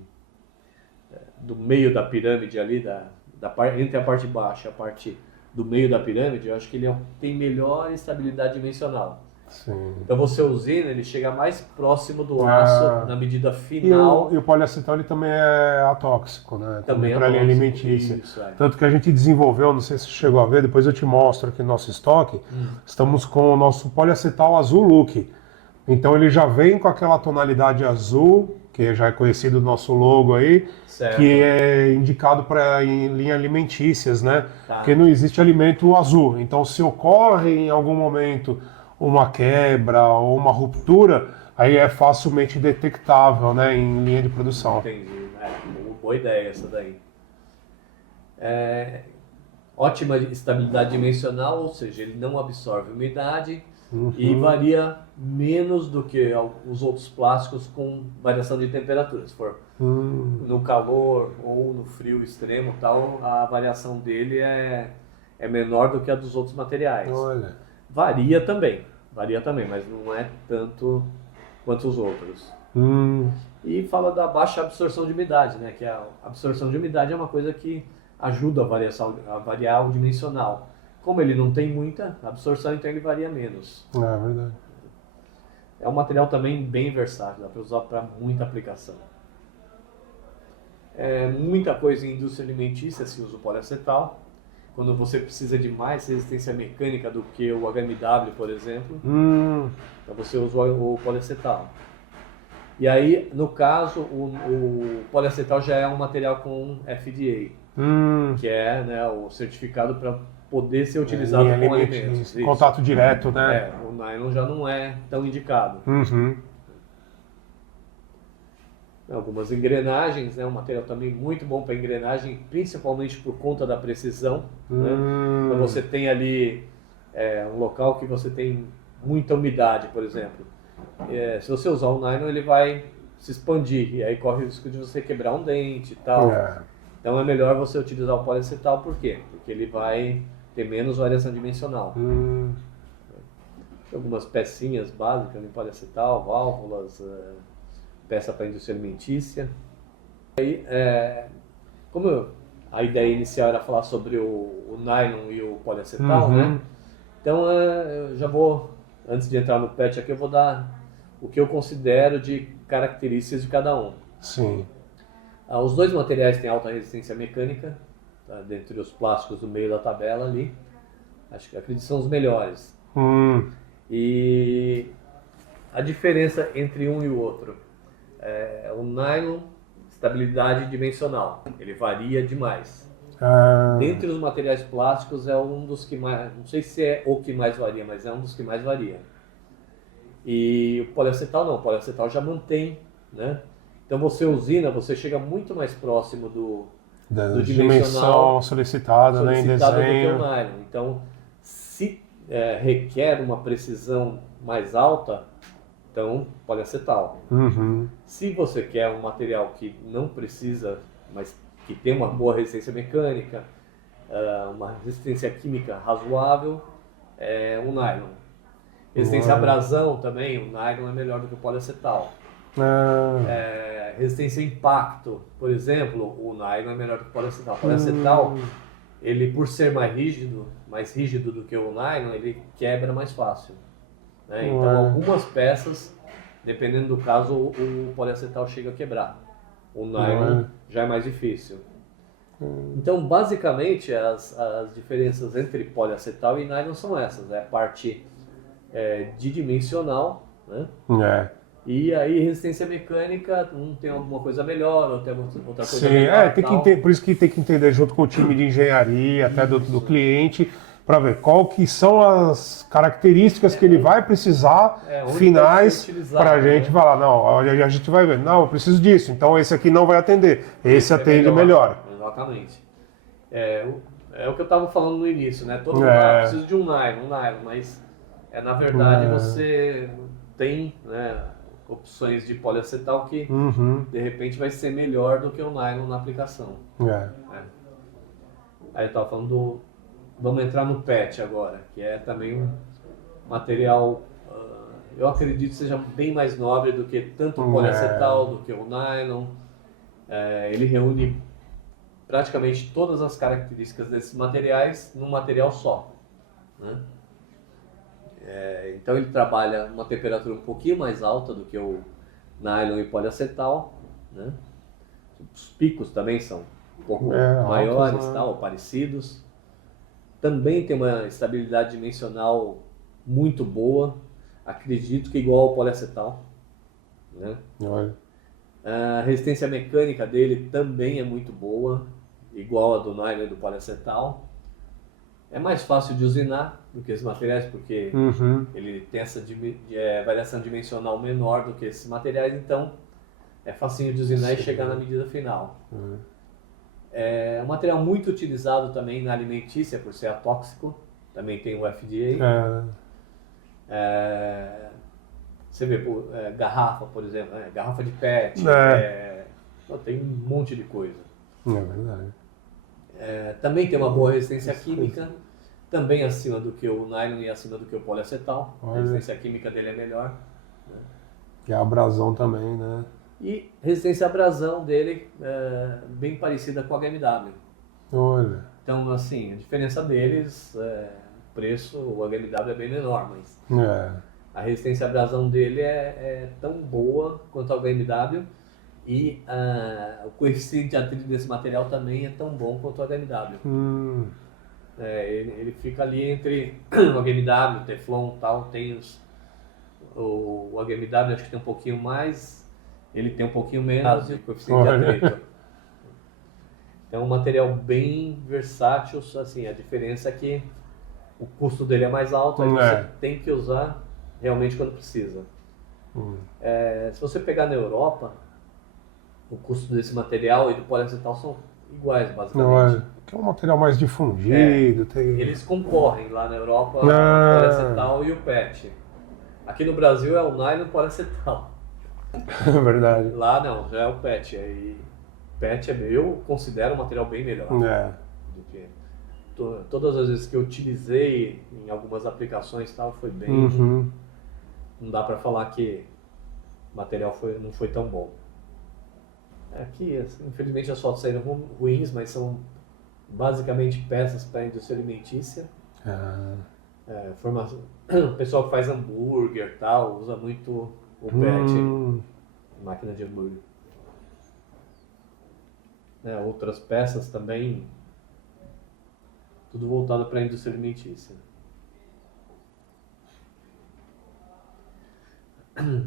do meio da pirâmide ali, entre a parte baixa e a parte do meio da pirâmide, eu acho que ele tem melhor estabilidade dimensional. Sim. Então você usina, ele chega mais próximo do aço na medida final. E o poliacetal ele também é atóxico, né? Também é para a linha tóxico, alimentícia. isso, é. Tanto que a gente desenvolveu, não sei se você chegou a ver, depois eu te mostro aqui no nosso estoque, estamos com o nosso poliacetal azul look. Então ele já vem com aquela tonalidade azul, que já é conhecido do nosso logo aí, Certo. que é indicado para linhas alimentícias, né? Tá. Porque não existe alimento azul. Então se ocorre em algum momento uma quebra ou uma ruptura, aí é facilmente detectável, né, em linha de produção. Entendi. Boa ideia essa daí. Ótima estabilidade dimensional, ou seja, ele não absorve umidade e varia menos do que os outros plásticos com variação de temperatura. Se for no calor ou no frio extremo, tal, a variação dele é menor do que a dos outros materiais. Olha. Varia também, mas não é tanto quanto os outros. E fala da baixa absorção de umidade, né? Que a absorção de umidade é uma coisa que ajuda a variar o dimensional. Como ele não tem muita absorção, então ele varia menos. É verdade. É um material também bem versátil, dá para usar para muita aplicação. Muita coisa em indústria alimentícia se usa o poliacetal. Quando você precisa de mais resistência mecânica do que o HMW, por exemplo, então você usa o poliacetal. E aí, no caso, o poliacetal já é um material com FDA, que é, né, o certificado para poder ser utilizado com alimentos. Contato direto, né? O nylon já não é tão indicado. Algumas engrenagens, né, um material também muito bom para engrenagem, principalmente por conta da precisão. Né? Então você tem ali um local que você tem muita umidade, por exemplo. Se você usar o nylon, ele vai se expandir e aí corre o risco de você quebrar um dente e tal. Então é melhor você utilizar o poliacetal, por quê? Porque ele vai ter menos variação dimensional. Tem algumas pecinhas básicas em poliacetal, válvulas, peça para indústria alimentícia. Aí, como a ideia inicial era falar sobre o nylon e o poliacetal, né? Então eu já vou, antes de entrar no PET aqui, eu vou dar o que eu considero de características de cada um. Sim. Os dois materiais têm alta resistência mecânica, tá? Dentre os plásticos do meio da tabela ali. Acredito que são os melhores. E a diferença entre um e o outro o nylon, estabilidade dimensional, ele varia demais. Dentre os materiais plásticos é um dos que mais, não sei se é o que mais varia, mas é um dos que mais varia. E o poliacetal não, o poliacetal já mantém, né? Então você usina, você chega muito mais próximo do dimensão solicitada, né, em desenho. Do que o nylon. Então, se requer uma precisão mais alta, então poliacetal. Se você quer um material que não precisa, mas que tem uma boa resistência mecânica, uma resistência química razoável, o nylon. Resistência à abrasão também, o nylon é melhor do que o poliacetal. Resistência a impacto, por exemplo, o nylon é melhor do que o poliacetal. O poliacetal, ele por ser mais rígido do que o nylon, ele quebra mais fácil. Né? Então algumas peças, dependendo do caso, o poliacetal chega a quebrar. O nylon já é mais difícil. Então basicamente as diferenças entre poliacetal e nylon são essas. A parte de dimensional, né? E aí resistência mecânica, um tem alguma coisa melhor, ou tem outra coisa melhor. Por isso que tem que entender junto com o time de engenharia, até do cliente, para ver qual que são as características que ele vai precisar finais para a gente falar, não, a gente vai ver, não, eu preciso disso, então esse aqui não vai atender, esse atende melhor. Exatamente. É o que eu estava falando no início, né? Todo mundo precisa de um nylon, mas na verdade você tem, né, opções de poliacetal que de repente vai ser melhor do que o nylon na aplicação. Aí eu estava falando vamos entrar no PET agora, que é também um material, eu acredito seja bem mais nobre do que tanto o poliacetal, do que o nylon. Ele reúne praticamente todas as características desses materiais num material só. Né? Então ele trabalha uma temperatura um pouquinho mais alta do que o nylon e poliacetal, né? Os picos também são um pouco maiores, altos, né? tal, ou parecidos. Também tem uma estabilidade dimensional muito boa, acredito que igual ao poliacetal, né? Olha. A resistência mecânica dele também é muito boa, igual a do nylon e do poliacetal. É mais fácil de usinar do que esses materiais, porque ele tem essa variação dimensional menor do que esses materiais, então é facinho de usinar e chegar na medida final. É um material muito utilizado também na alimentícia, por ser atóxico, também tem o FDA. Você vê, garrafa, por exemplo, garrafa de PET, tem um monte de coisa. É verdade. Também tem uma boa resistência química, também acima do que o nylon e acima do que o poliacetal. A resistência química dele é melhor. Né? E a abrasão também, né? E resistência à abrasão dele é bem parecida com a HMW. Olha. Então, assim, a diferença deles, o preço, o HMW é bem menor, mas a resistência à abrasão dele é tão boa quanto a HMW e o coeficiente de atrito desse material também é tão bom quanto o HMW. Ele fica ali entre o HMW, o Teflon e tal, tem o HMW acho que tem um pouquinho mais, ele tem um pouquinho menos e o coeficiente de atrito. Então é um material bem versátil, assim, a diferença é que o custo dele é mais alto, aí você tem que usar realmente quando precisa. Se você pegar na Europa, o custo desse material e do poliacetal são iguais, basicamente. Que é um material mais difundido. Eles concorrem lá na Europa, o poliacetal e o PET. Aqui no Brasil é o nylon poliacetal. É verdade. Lá não, já é o PET. Aí, PET eu considero um material bem melhor. Do que todas as vezes que eu utilizei em algumas aplicações tal, foi bem. Não dá para falar que o material não foi tão bom. Aqui, infelizmente, as fotos saíram ruins, mas são basicamente peças para a indústria alimentícia. O pessoal que faz hambúrguer e tal, usa muito o PET, máquina de hambúrguer. Outras peças também, tudo voltado para a indústria alimentícia.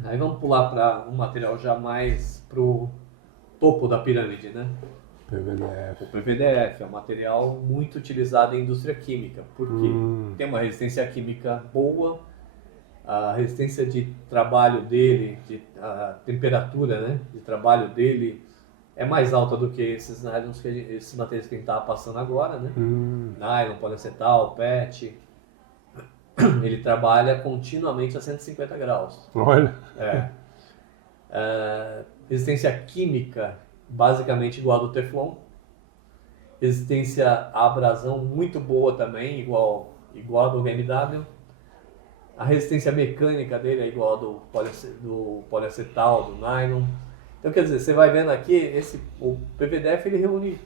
Aí vamos pular para um material já mais pro topo da pirâmide, né? PVDF. O PVDF é um material muito utilizado em indústria química, porque tem uma resistência química boa, a resistência de trabalho dele, a temperatura, né, de trabalho dele é mais alta do que esses nylons, esses materiais que a gente estava passando agora, né? Nylon, poliacetal, PET. Ele trabalha continuamente a 150 graus. Olha. Resistência química basicamente igual a do Teflon. Resistência à abrasão muito boa também, igual a do HMW. A resistência mecânica dele é igual a do poliacetal, do nylon. Então, quer dizer, você vai vendo aqui, o PVDF ele reúne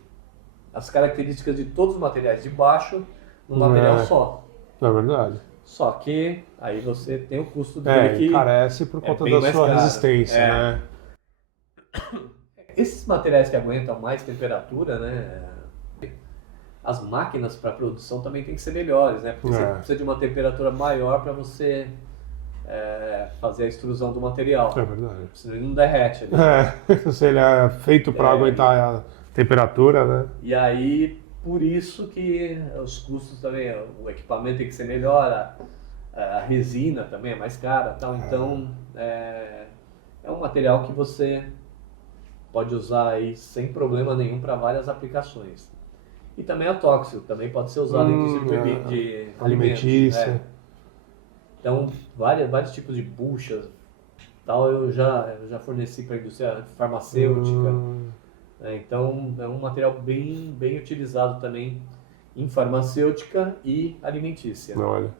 as características de todos os materiais de baixo num material só. É verdade. Só que aí você tem o custo dele que encarece por conta da sua resistência, né? Esses materiais que aguentam mais temperatura, né? As máquinas para produção também tem que ser melhores, né? Porque você precisa de uma temperatura maior para você fazer a extrusão do material. É verdade. Senão ele não derrete ali. Se ele é feito para aguentar a temperatura, né? E aí, por isso que os custos também, o equipamento tem que ser melhor, a resina também é mais cara, tal. Então é um material que você pode usar aí sem problema nenhum para várias aplicações. E também a tóxico, também pode ser usado em indústria de alimentícia. Então, vários tipos de buchas, tal, eu já forneci para a indústria farmacêutica. Então, é um material bem utilizado também em farmacêutica e alimentícia. Olha.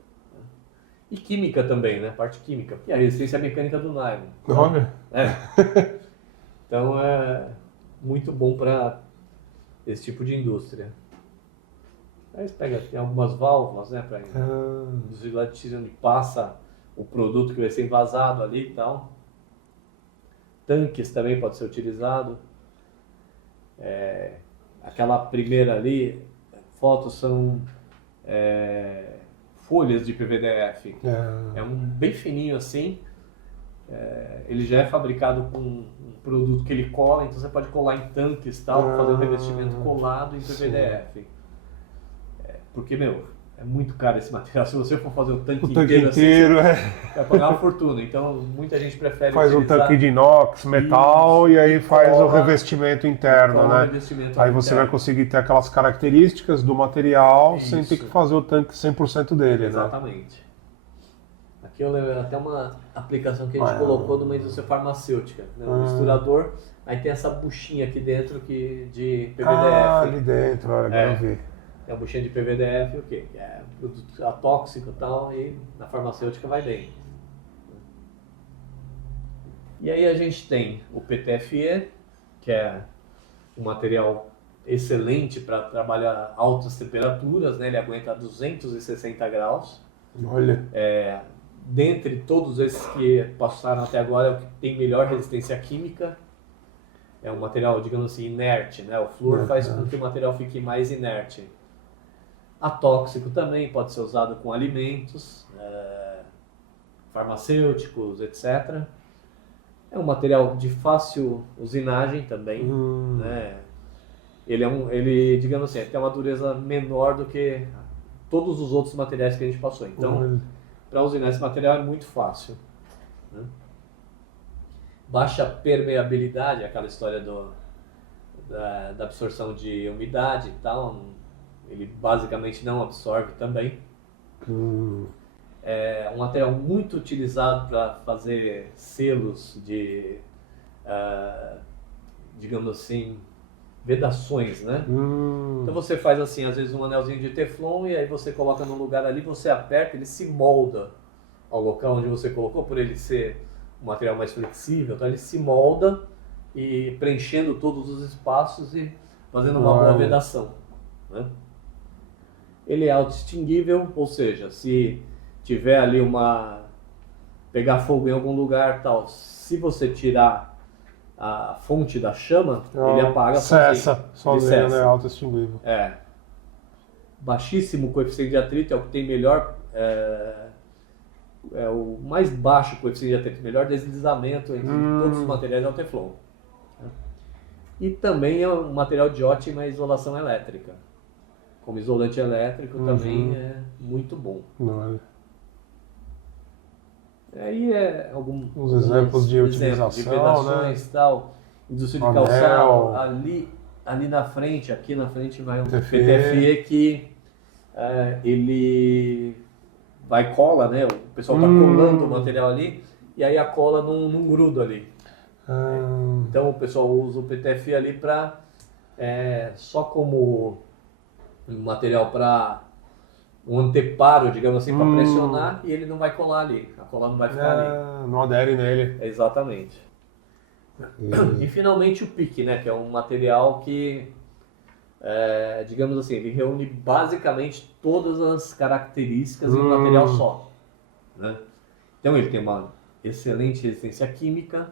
E química também, né? Parte química. E a resistência mecânica do nylon. Olha. Então, é muito bom para esse tipo de indústria. Aí você pega, tem algumas válvulas, né, para induzir onde passa o produto que vai ser envasado ali e tal. Tanques também pode ser utilizado. Aquela primeira ali, fotos são folhas de PVDF. É um bem fininho assim. Ele já é fabricado com um produto que ele cola, então você pode colar em tanques e tal, fazer um revestimento colado em PVDF. Porque, é muito caro esse material. Se você for fazer o tanque inteiro assim, vai pagar uma fortuna. Então, muita gente prefere faz um tanque de inox, metal, e aí faz o revestimento interno, né? Aí você vai conseguir ter aquelas características do material sem ter que fazer o tanque 100% dele, Exatamente. Né? Aqui eu lembro até uma aplicação que a gente colocou numa indústria farmacêutica, né? Um misturador, aí tem essa buchinha aqui dentro de PVDF. Ali dentro, olha, agora eu vi. É a buchinha de PVDF, o quê? É produto atóxico e tal, e na farmacêutica vai bem. E aí a gente tem o PTFE, que é um material excelente para trabalhar altas temperaturas, né? Ele aguenta 260 graus. Olha. Dentre todos esses que passaram até agora, é o que tem melhor resistência química. É um material, digamos assim, inerte, né? O flúor faz com que o material fique mais inerte. Atóxico também pode ser usado com alimentos, farmacêuticos, etc. É um material de fácil usinagem também, né? Ele, digamos assim, tem uma dureza menor do que todos os outros materiais que a gente passou. Então, para usinar esse material é muito fácil, né? Baixa permeabilidade, aquela história da absorção de umidade e tal. Ele basicamente não absorve também. É um material muito utilizado para fazer selos de, digamos assim, vedações, né? Então você faz assim, às vezes um anelzinho de teflon e aí você coloca num lugar ali, você aperta, ele se molda ao local onde você colocou, por ele ser um material mais flexível, então ele se molda e preenchendo todos os espaços e fazendo uma boa vedação, né? Ele é auto-extinguível, ou seja, se tiver ali pegar fogo em algum lugar tal, se você tirar a fonte da chama, ele apaga sozinho, né? Auto-extinguível. Baixíssimo coeficiente de atrito, é o que tem melhor, é o mais baixo coeficiente de atrito, melhor deslizamento entre todos os materiais é o Teflon. E também é um material de ótima isolação elétrica. Como isolante elétrico também é muito bom. Aí alguns exemplos de utilização, de vedações, né? Tal, indústria de calçado, ali na frente, aqui na frente vai um PTFE que ele vai cola, né? O pessoal está colando o material ali e aí a cola não gruda ali. Então o pessoal usa o PTFE ali para só como um material para um anteparo, digamos assim, para pressionar, e ele não vai colar ali, a cola não vai ficar ali. Não adere nele. Exatamente. E finalmente o PIC, né, que é um material que, digamos assim, ele reúne basicamente todas as características em um material só, né? Então ele tem uma excelente resistência química,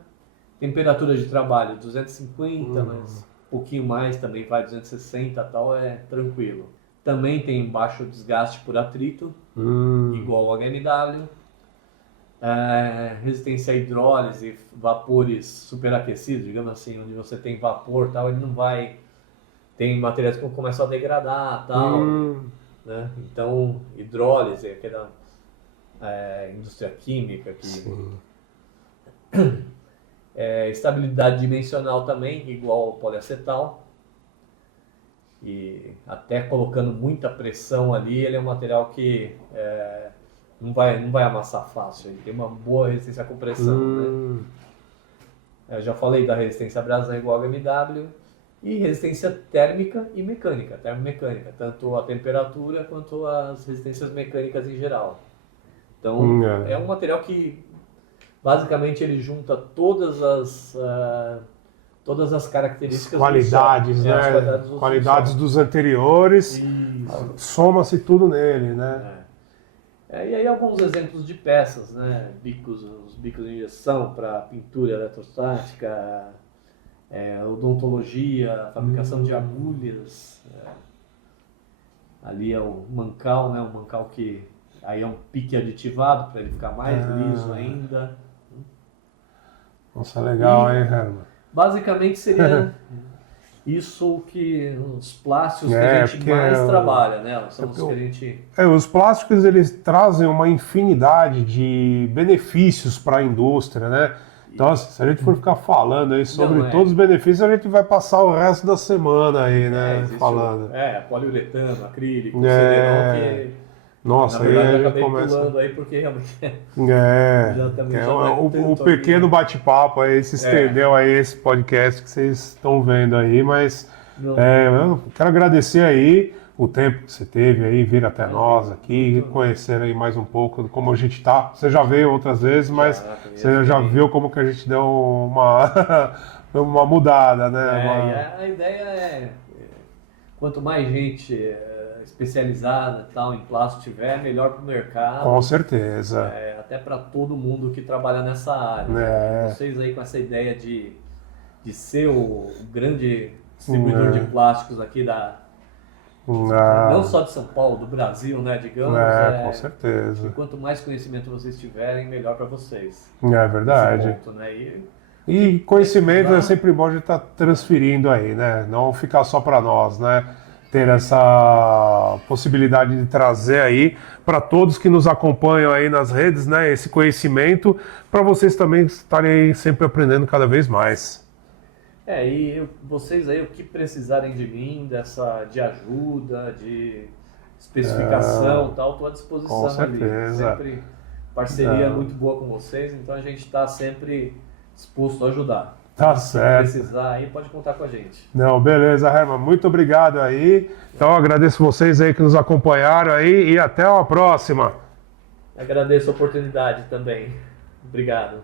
temperatura de trabalho 250, mas um pouquinho mais também vai 260 tal, é tranquilo. Também tem baixo desgaste por atrito, igual ao HMW. Resistência a hidrólise, vapores superaquecidos, digamos assim, onde você tem vapor tal, ele não vai... Tem materiais que começam a degradar tal, né? Então, hidrólise, aquela indústria química que... estabilidade dimensional também, igual ao poliacetal. E até colocando muita pressão ali, ele é um material que não vai amassar fácil, ele tem uma boa resistência à compressão, né? Eu já falei da resistência à abrasão igual ao HMW, e resistência térmica e mecânica, termomecânica, tanto a temperatura quanto as resistências mecânicas em geral. Então, é um material que basicamente ele junta todas as características qualidades, do né? Qualidades dos anteriores, soma-se tudo nele, né? E aí alguns exemplos de peças, né? Os bicos de injeção para pintura eletrostática, odontologia, fabricação de agulhas. Ali é o mancal, né? O mancal que aí é um pique aditivado para ele ficar mais liso ainda. Nossa, legal, hein, Herman? Basicamente seria isso que os plásticos que a gente mais trabalha, né? São os que a gente... os plásticos, eles trazem uma infinidade de benefícios para a indústria, né? Então, se a gente for ficar falando aí sobre todos os benefícios, a gente vai passar o resto da semana aí, né? Falando. Poliuretano, acrílico, cederol, que... Nossa, na verdade, eu acabei começa... pulando aí porque realmente o pequeno bate-papo aí se estendeu aí esse podcast que vocês estão vendo aí, mas eu quero agradecer aí o tempo que você teve aí, vir até nós aqui, conhecer aí mais um pouco de como a gente tá. Você já veio outras vezes, mas você já viu como que a gente deu uma mudada, né? A ideia é, quanto mais gente especializada tal, em plástico tiver, melhor para o mercado. Com certeza. Até para todo mundo que trabalha nessa área. Vocês aí com essa ideia de ser o grande distribuidor de plásticos aqui não só de São Paulo, do Brasil, né, digamos. Com certeza. E quanto mais conhecimento vocês tiverem, melhor para vocês. É verdade. Ponto, né? E conhecimento é sempre bom de estar transferindo aí, né? Não ficar só para nós, né? Ter essa possibilidade de trazer aí para todos que nos acompanham aí nas redes, né? Esse conhecimento para vocês também estarem sempre aprendendo cada vez mais. E vocês aí, o que precisarem de mim, de ajuda, de especificação e tal, estou à disposição. Com certeza. Sempre parceria muito boa com vocês, então a gente está sempre disposto a ajudar. Tá certo. Se precisar aí, pode contar com a gente. Não, beleza, Herman. Muito obrigado aí. Então, agradeço vocês aí que nos acompanharam aí e até a próxima. Agradeço a oportunidade também. Obrigado.